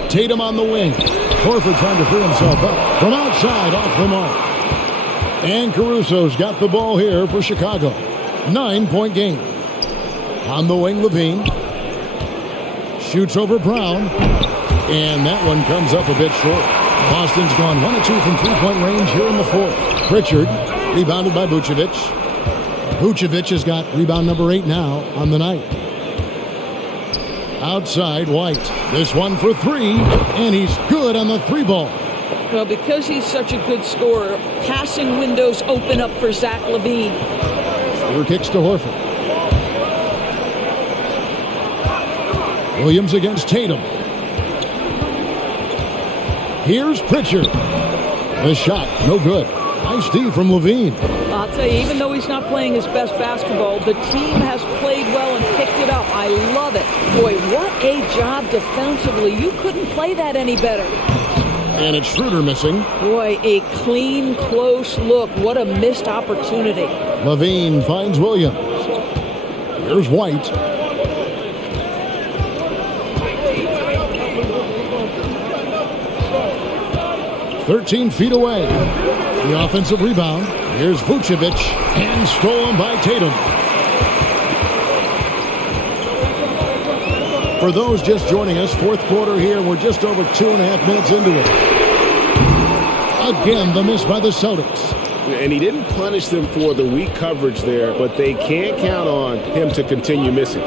Tatum on the wing. Horford trying to free himself up. From outside, off the mark. And Caruso's got the ball here for Chicago. 9-point game. On the wing, LaVine. Shoots over Brown. And that one comes up a bit short. Boston's gone 1 of 2 from three-point range here in the fourth. Pritchard, rebounded by Vucevic. Vucevic has got rebound number 8 now on the night. Outside, White. This one for 3, and he's good on the 3 ball. Well, because he's such a good scorer, passing windows open up for Zach LaVine. Schroeder kicks to Horford. Williams against Tatum. Here's Pritchard. The shot, no good. Nice D from LaVine. I'll tell you, even though he's not playing his best basketball, the team has played well and picked it up. I love it. Boy, what a job defensively. You couldn't play that any better. And it's Schroeder missing. Boy, a clean, close look. What a missed opportunity. LaVine finds Williams. Here's White. "13 feet away." The offensive rebound. Here's Vucevic, and stolen by Tatum. For those just joining us, fourth quarter here. We're just over 2.5 minutes into it. Again, the miss by the Celtics. And he didn't punish them for the weak coverage there, but they can't count on him to continue missing.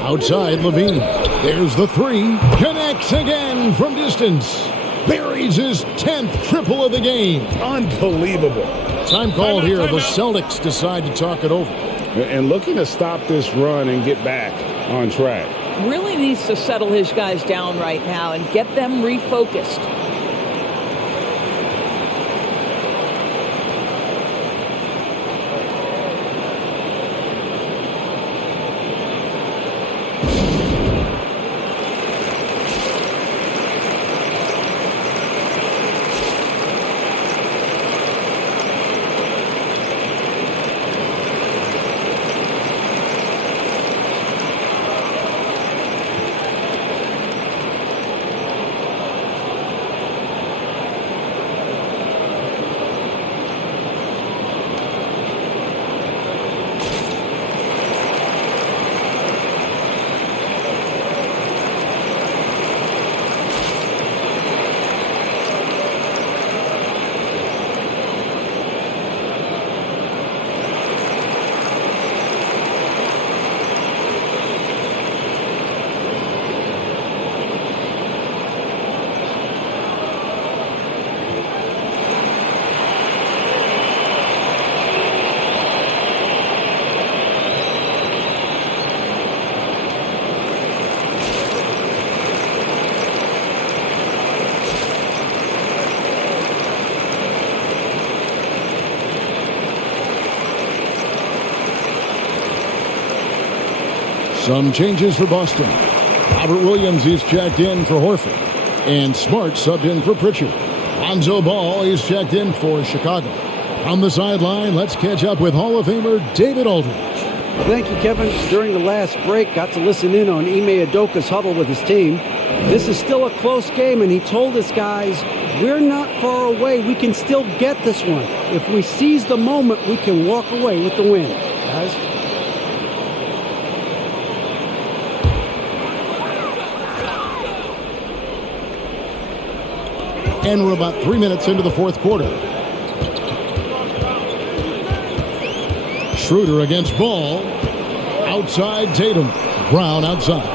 Outside, LaVine. There's the 3. Connects again from distance. Buries his 10th triple of the game. Unbelievable. Time called here. The Celtics decide to talk it over. And looking to stop this run and get back on track. Really needs to settle his guys down right now and get them refocused. Some changes for Boston. Robert Williams is checked in for Horford. And Smart subbed in for Pritchard. Lonzo Ball is checked in for Chicago. On the sideline, let's catch up with Hall of Famer David Aldridge. Thank you, Kevin. During the last break, got to listen in on Ime Udoka's huddle with his team. This is still a close game, and he told his guys, we're not far away. We can still get this one. If we seize the moment, we can walk away with the win. Guys? And we're about 3 minutes into the fourth quarter. Schroeder against Ball. Outside Tatum. Brown outside.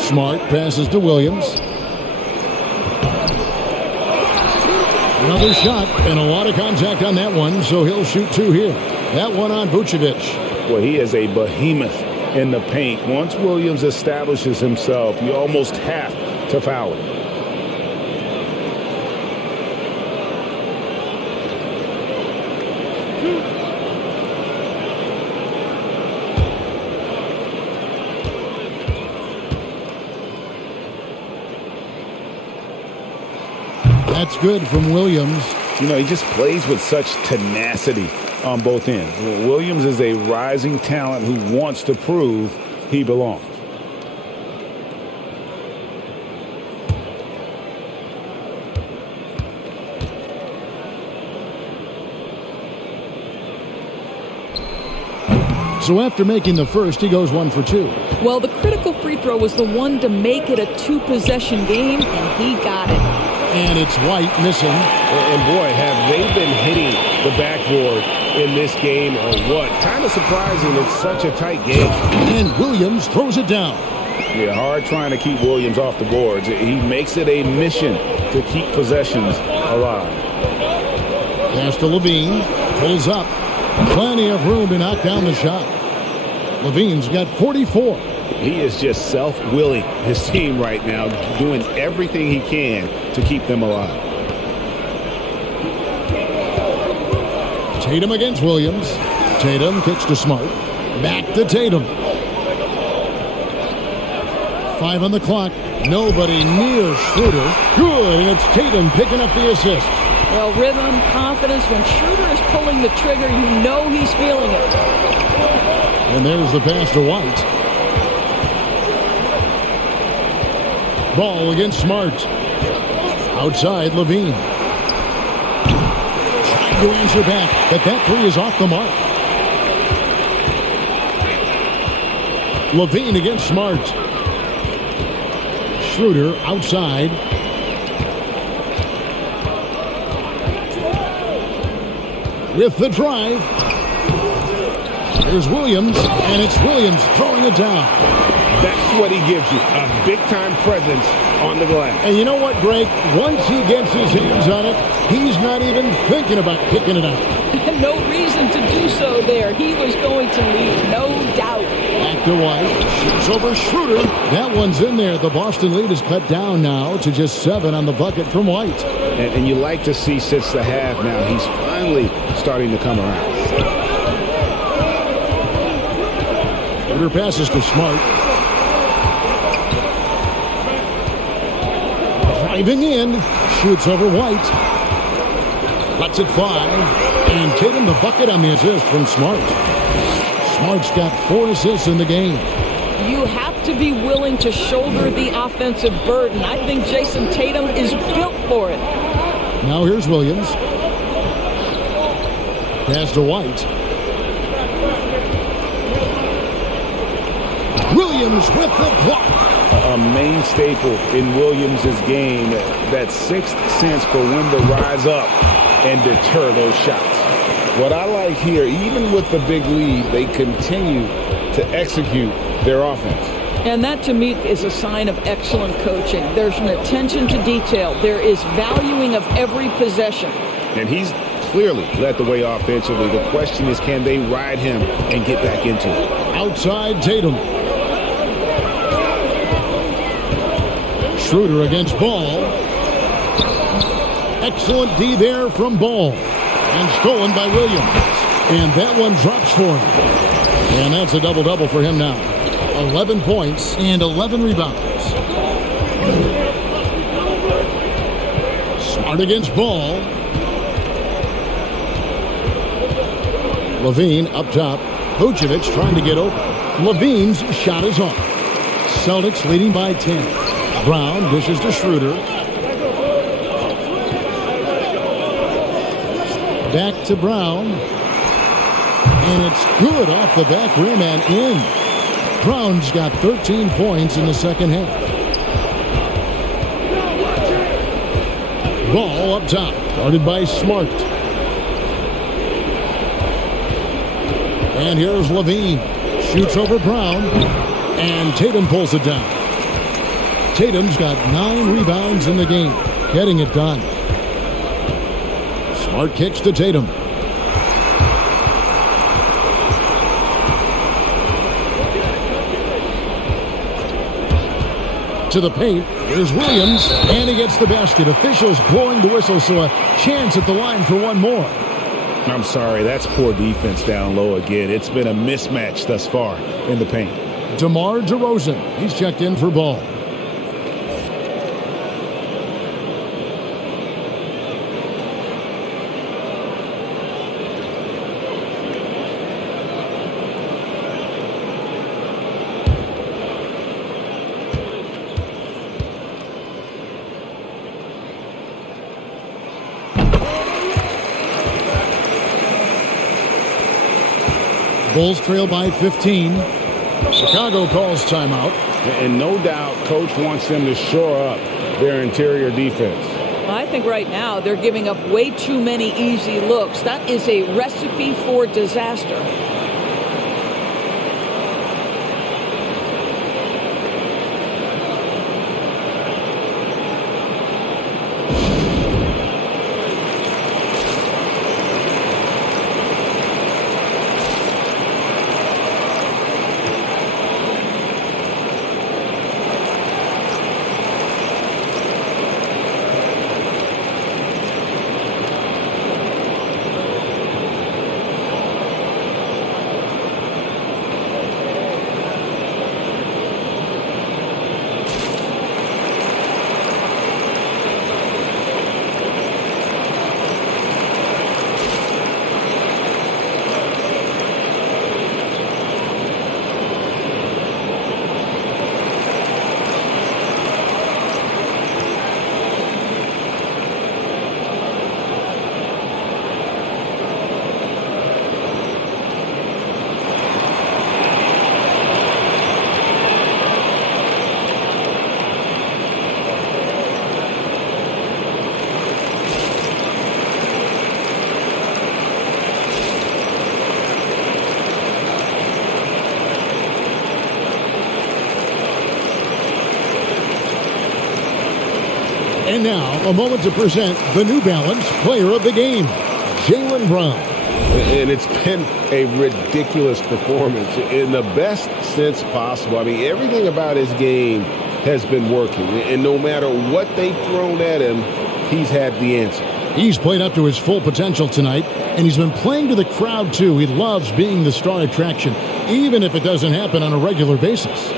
Smart passes to Williams. Another shot and a lot of contact on that one, so he'll shoot 2 here. That one on Vucevic. Well, he is a behemoth in the paint. Once Williams establishes himself, you almost have to foul him. That's good from Williams. You know, he just plays with such tenacity on both ends. Williams is a rising talent who wants to prove he belongs. So after making the first, he goes 1 for 2. Well, the critical free throw was the one to make it a 2-possession game, and he got it. And it's White missing. And boy, have they been hitting the backboard in this game or what? Kind of surprising. It's such a tight game. And Williams throws it down. Yeah, hard trying to keep Williams off the boards. He makes it a mission to keep possessions alive. Pass to Levine. Pulls up. Plenty of room to knock down the shot. Levine's got 44. He is just self-willing his team right now, doing everything he can to keep them alive. Tatum against Williams. Tatum kicks to Smart. Back to Tatum. 5 on the clock. Nobody near Schroeder. Good, and it's Tatum picking up the assist. Well, rhythm, confidence. When Schroeder is pulling the trigger, you know he's feeling it. And there's the pass to White. Ball against Smart. Outside, Levine. Trying to answer back, but that three is off the mark. Levine against Smart. Schroeder outside. With the drive. Here's Williams, and it's Williams throwing it down. That's what he gives you, a big-time presence on the glass. And you know what, Greg? Once he gets his hands on it, he's not even thinking about kicking it out. No reason to do so there. He was going to lead, no doubt. Back to White. Shoots over Schroeder. That one's in there. The Boston lead is cut down now to just 7 on the bucket from White. And you like to see since the half now, he's finally starting to come around. Schroeder passes to Smart. Driving in. Shoots over White. Lets it fly. And Tatum the bucket on the assist from Smart. Smart's got 4 assists in the game. You have to be willing to shoulder the offensive burden. I think Jason Tatum is built for it. Now here's Williams. Pass to White. Williams with the block. A main staple in Williams' game, that sixth sense for when to rise up and deter those shots. What I like here, even with the big lead, they continue to execute their offense. And that, to me, is a sign of excellent coaching. There's an attention to detail. There is valuing of every possession. And he's clearly led the way offensively. The question is, can they ride him and get back into it? Outside Tatum. Schroeder against Ball. Excellent D there from Ball. And stolen by Williams. And that one drops for him. And that's a double-double for him now. 11 points and 11 rebounds. Smart against Ball. Levine up top. Vucevic trying to get open. Levine's shot is off. Celtics leading by 10. Brown dishes to Schroeder. Back to Brown. And it's good off the back rim and in. Brown's got 13 points in the second half. Ball up top. Guarded by Smart. And here's Levine. Shoots over Brown. And Tatum pulls it down. Tatum's got 9 rebounds in the game. Getting it done. Smart kicks to Tatum. To the paint. Here's Williams. And he gets the basket. Officials blowing the whistle, so a chance at the line for one more. I'm sorry, that's poor defense down low again. It's been a mismatch thus far in the paint. DeMar DeRozan. He's checked in for Ball. Bulls trail by 15. Chicago calls timeout. And no doubt, Coach wants them to shore up their interior defense. I think right now they're giving up way too many easy looks. That is a recipe for disaster. And now, a moment to present the New Balance Player of the Game, Jaylen Brown. And it's been a ridiculous performance in the best sense possible. I mean, everything about his game has been working. And no matter what they've thrown at him, he's had the answer. He's played up to his full potential tonight, and he's been playing to the crowd, too. He loves being the star attraction, even if it doesn't happen on a regular basis.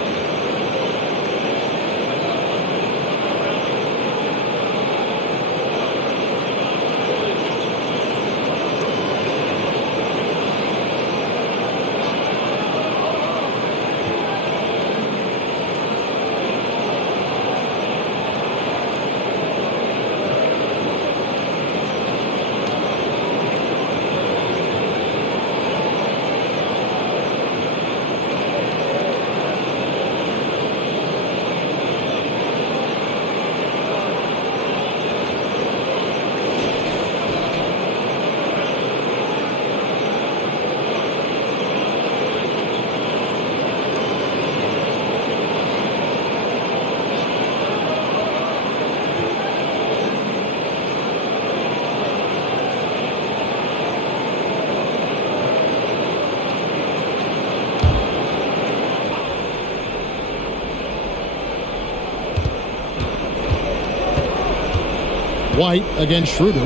White against Schroeder.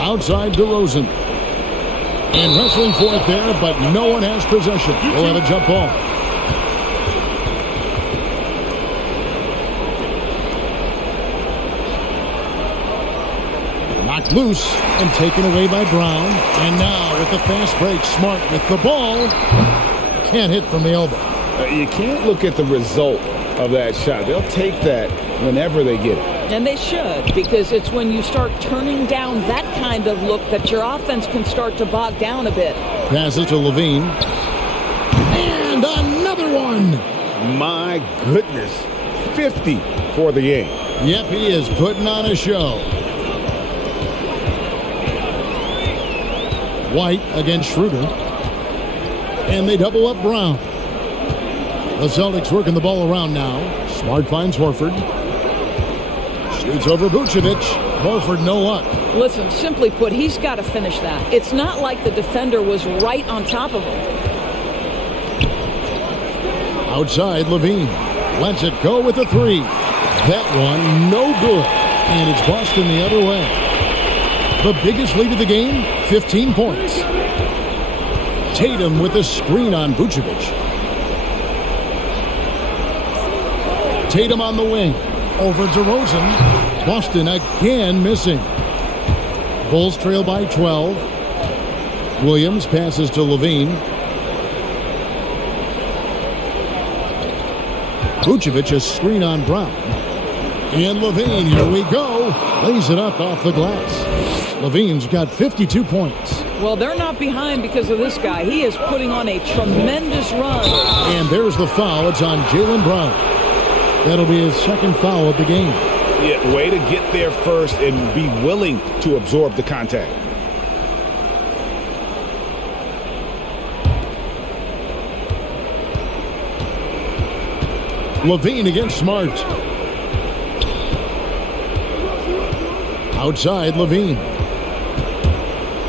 Outside DeRozan. And wrestling for it there, but no one has possession. We'll have a jump ball. Knocked loose and taken away by Brown. And now with the fast break, Smart with the ball. Can't hit from the elbow. You can't look at the result of that shot. They'll take that whenever they get it. And they should, because it's when you start turning down that kind of look that your offense can start to bog down a bit. Passes to Levine. And another one. My goodness. 50 for the game. Yep, he is putting on a show. White against Schroeder. And they double up Brown. The Celtics working the ball around now. Smart finds Horford. Shoots over Vucevic. Horford, no luck. Listen, simply put, he's got to finish that. It's not like the defender was right on top of him. Outside, Levine. Lets it go with a three. That one, no good. And it's Boston the other way. The biggest lead of the game, 15 points. Tatum with a screen on Vucevic. Tatum on the wing. Over DeRozan. Boston again missing. Bulls trail by 12. Williams passes to Levine. Vucevic a screen on Brown. And Levine, here we go. Lays it up off the glass. Levine's got 52 points. Well, they're not behind because of this guy. He is putting on a tremendous run. And there's the foul. It's on Jaylen Brown. That'll be his second foul of the game. Yeah, way to get there first and be willing to absorb the contact. Levine against Smart. Outside, Levine.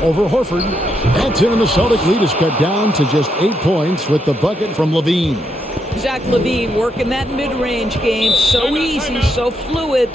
Over Horford. That's it, and the Celtic lead is cut down to just 8 points with the bucket from Levine. Zach Levine working that mid-range game. So easy, so fluid.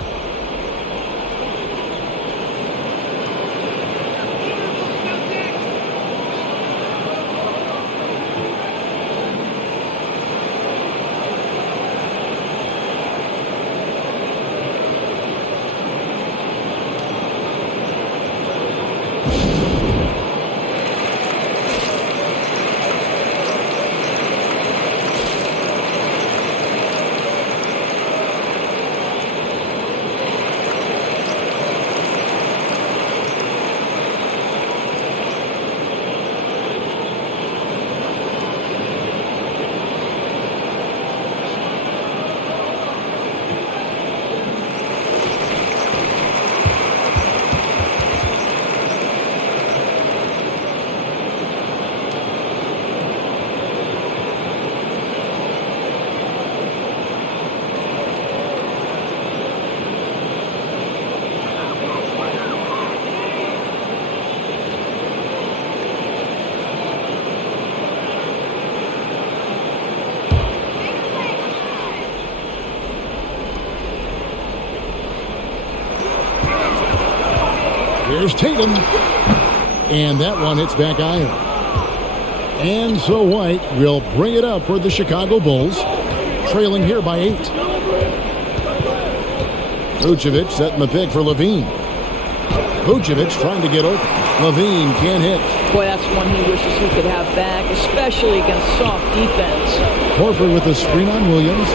Here's Tatum. And that one hits back iron. And so White will bring it up for the Chicago Bulls, trailing here by 8. Vucevic setting the pick for Levine. Vucevic trying to get open. Levine can't hit. Boy, that's one he wishes he could have back, especially against soft defense. Horford with the screen on Williams.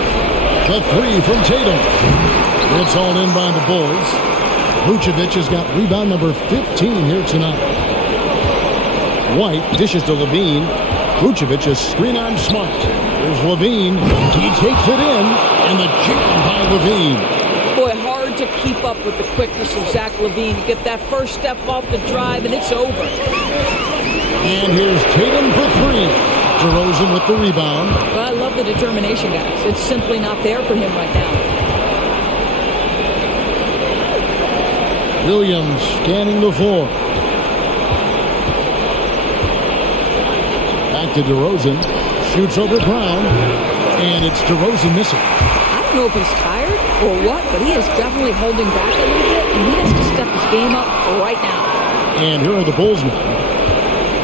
The three from Tatum. It's all in by the Bulls. Vucevic has got rebound number 15 here tonight. White dishes to Levine. Vucevic is screen on Smart. Here's Levine. He takes it in, and the jam by Levine. Boy, hard to keep up with the quickness of Zach Levine. You get that first step off the drive, and it's over. And here's Tatum for 3. DeRozan with the rebound. Well, I love the determination, guys. It's simply not there for him right now. Williams scanning the floor. Back to DeRozan. Shoots over Brown. And it's DeRozan missing. I don't know if he's tired or what, but he is definitely holding back a little bit, and he has to step his game up right now. And here are the Bulls now.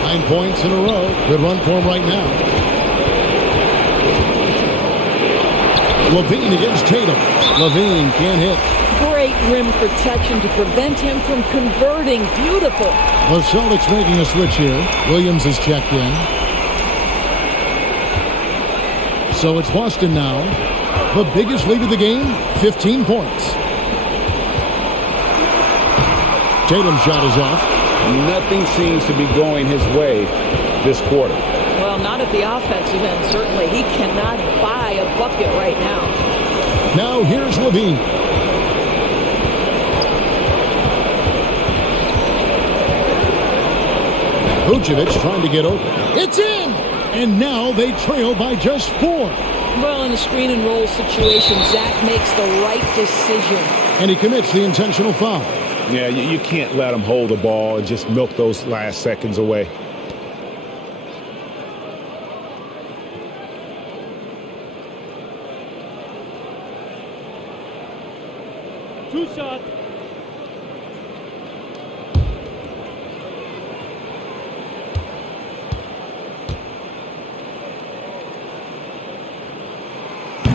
9 points in a row. Good run for him right now. Levine against Tatum. Levine can't hit. Great rim protection to prevent him from converting. Beautiful. The Celtics making a switch here. Williams is checked in. So it's Boston now. The biggest lead of the game, 15 points. Tatum's shot is off. Nothing seems to be going his way this quarter. Well, not at the offensive end, certainly. He cannot buy a bucket right now. Now here's Levine. Vucevic trying to get open. It's in! And now they trail by just 4. Well, in a screen and roll situation, Zach makes the right decision. And he commits the intentional foul. Yeah, you can't let him hold the ball and just milk those last seconds away. Two shots.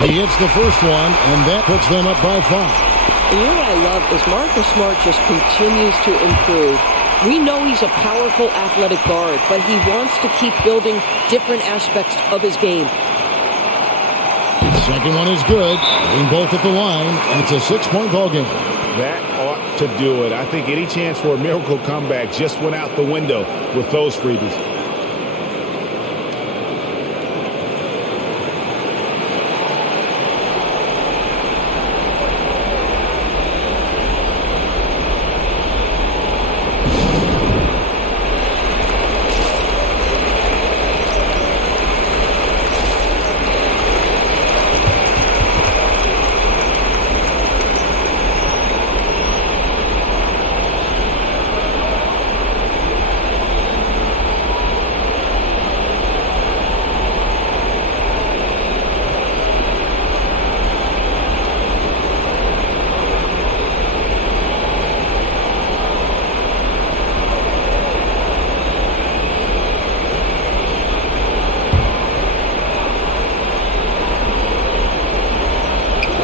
He hits the first one, and that puts them up by 5. And you know what I love is Marcus Smart just continues to improve. We know he's a powerful athletic guard, but he wants to keep building different aspects of his game. Second one is good. Being both at the line, and it's a 6-point ball game. That ought to do it. I think any chance for a miracle comeback just went out the window with those freebies.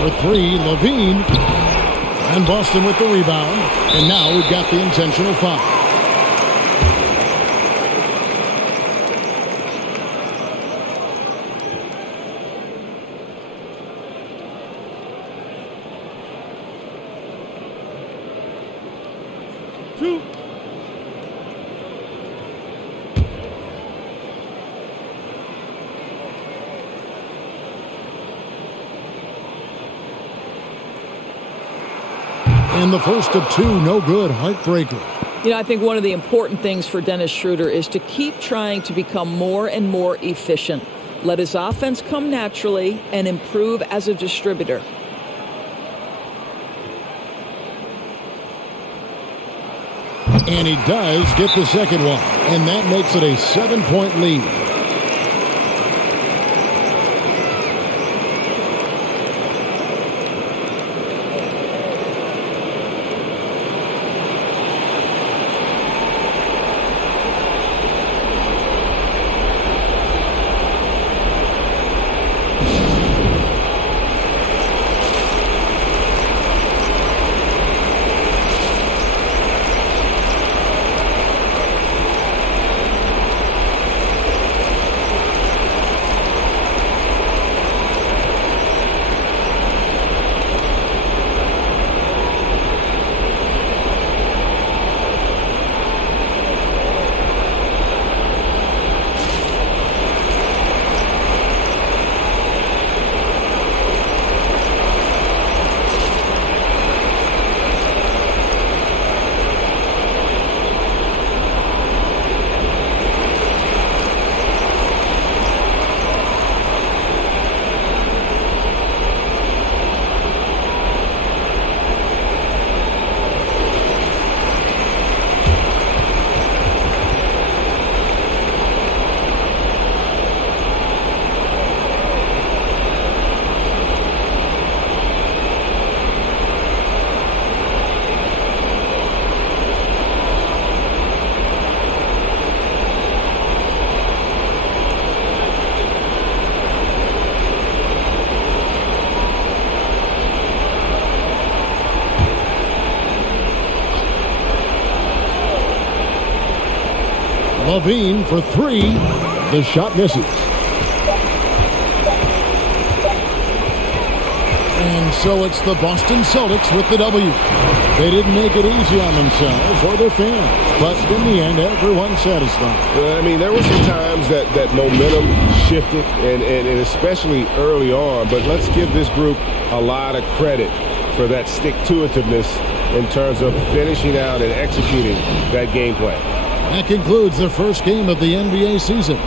For three, Levine. And Boston with the rebound. And now we've got the intentional foul. Two. And the first of two, no good, heartbreaker. You know, I think one of the important things for Dennis Schroeder is to keep trying to become more and more efficient. Let his offense come naturally and improve as a distributor. And he does get the second one. And that makes it a 7-point lead. Levine for three. The shot misses. And so it's the Boston Celtics with the W. They didn't make it easy on themselves or their fans, but in the end, everyone's satisfied. Well, I mean, there were some times that momentum shifted, and especially early on, but let's give this group a lot of credit for that stick-to-itiveness in terms of finishing out and executing that game plan. That concludes the first game of the NBA season.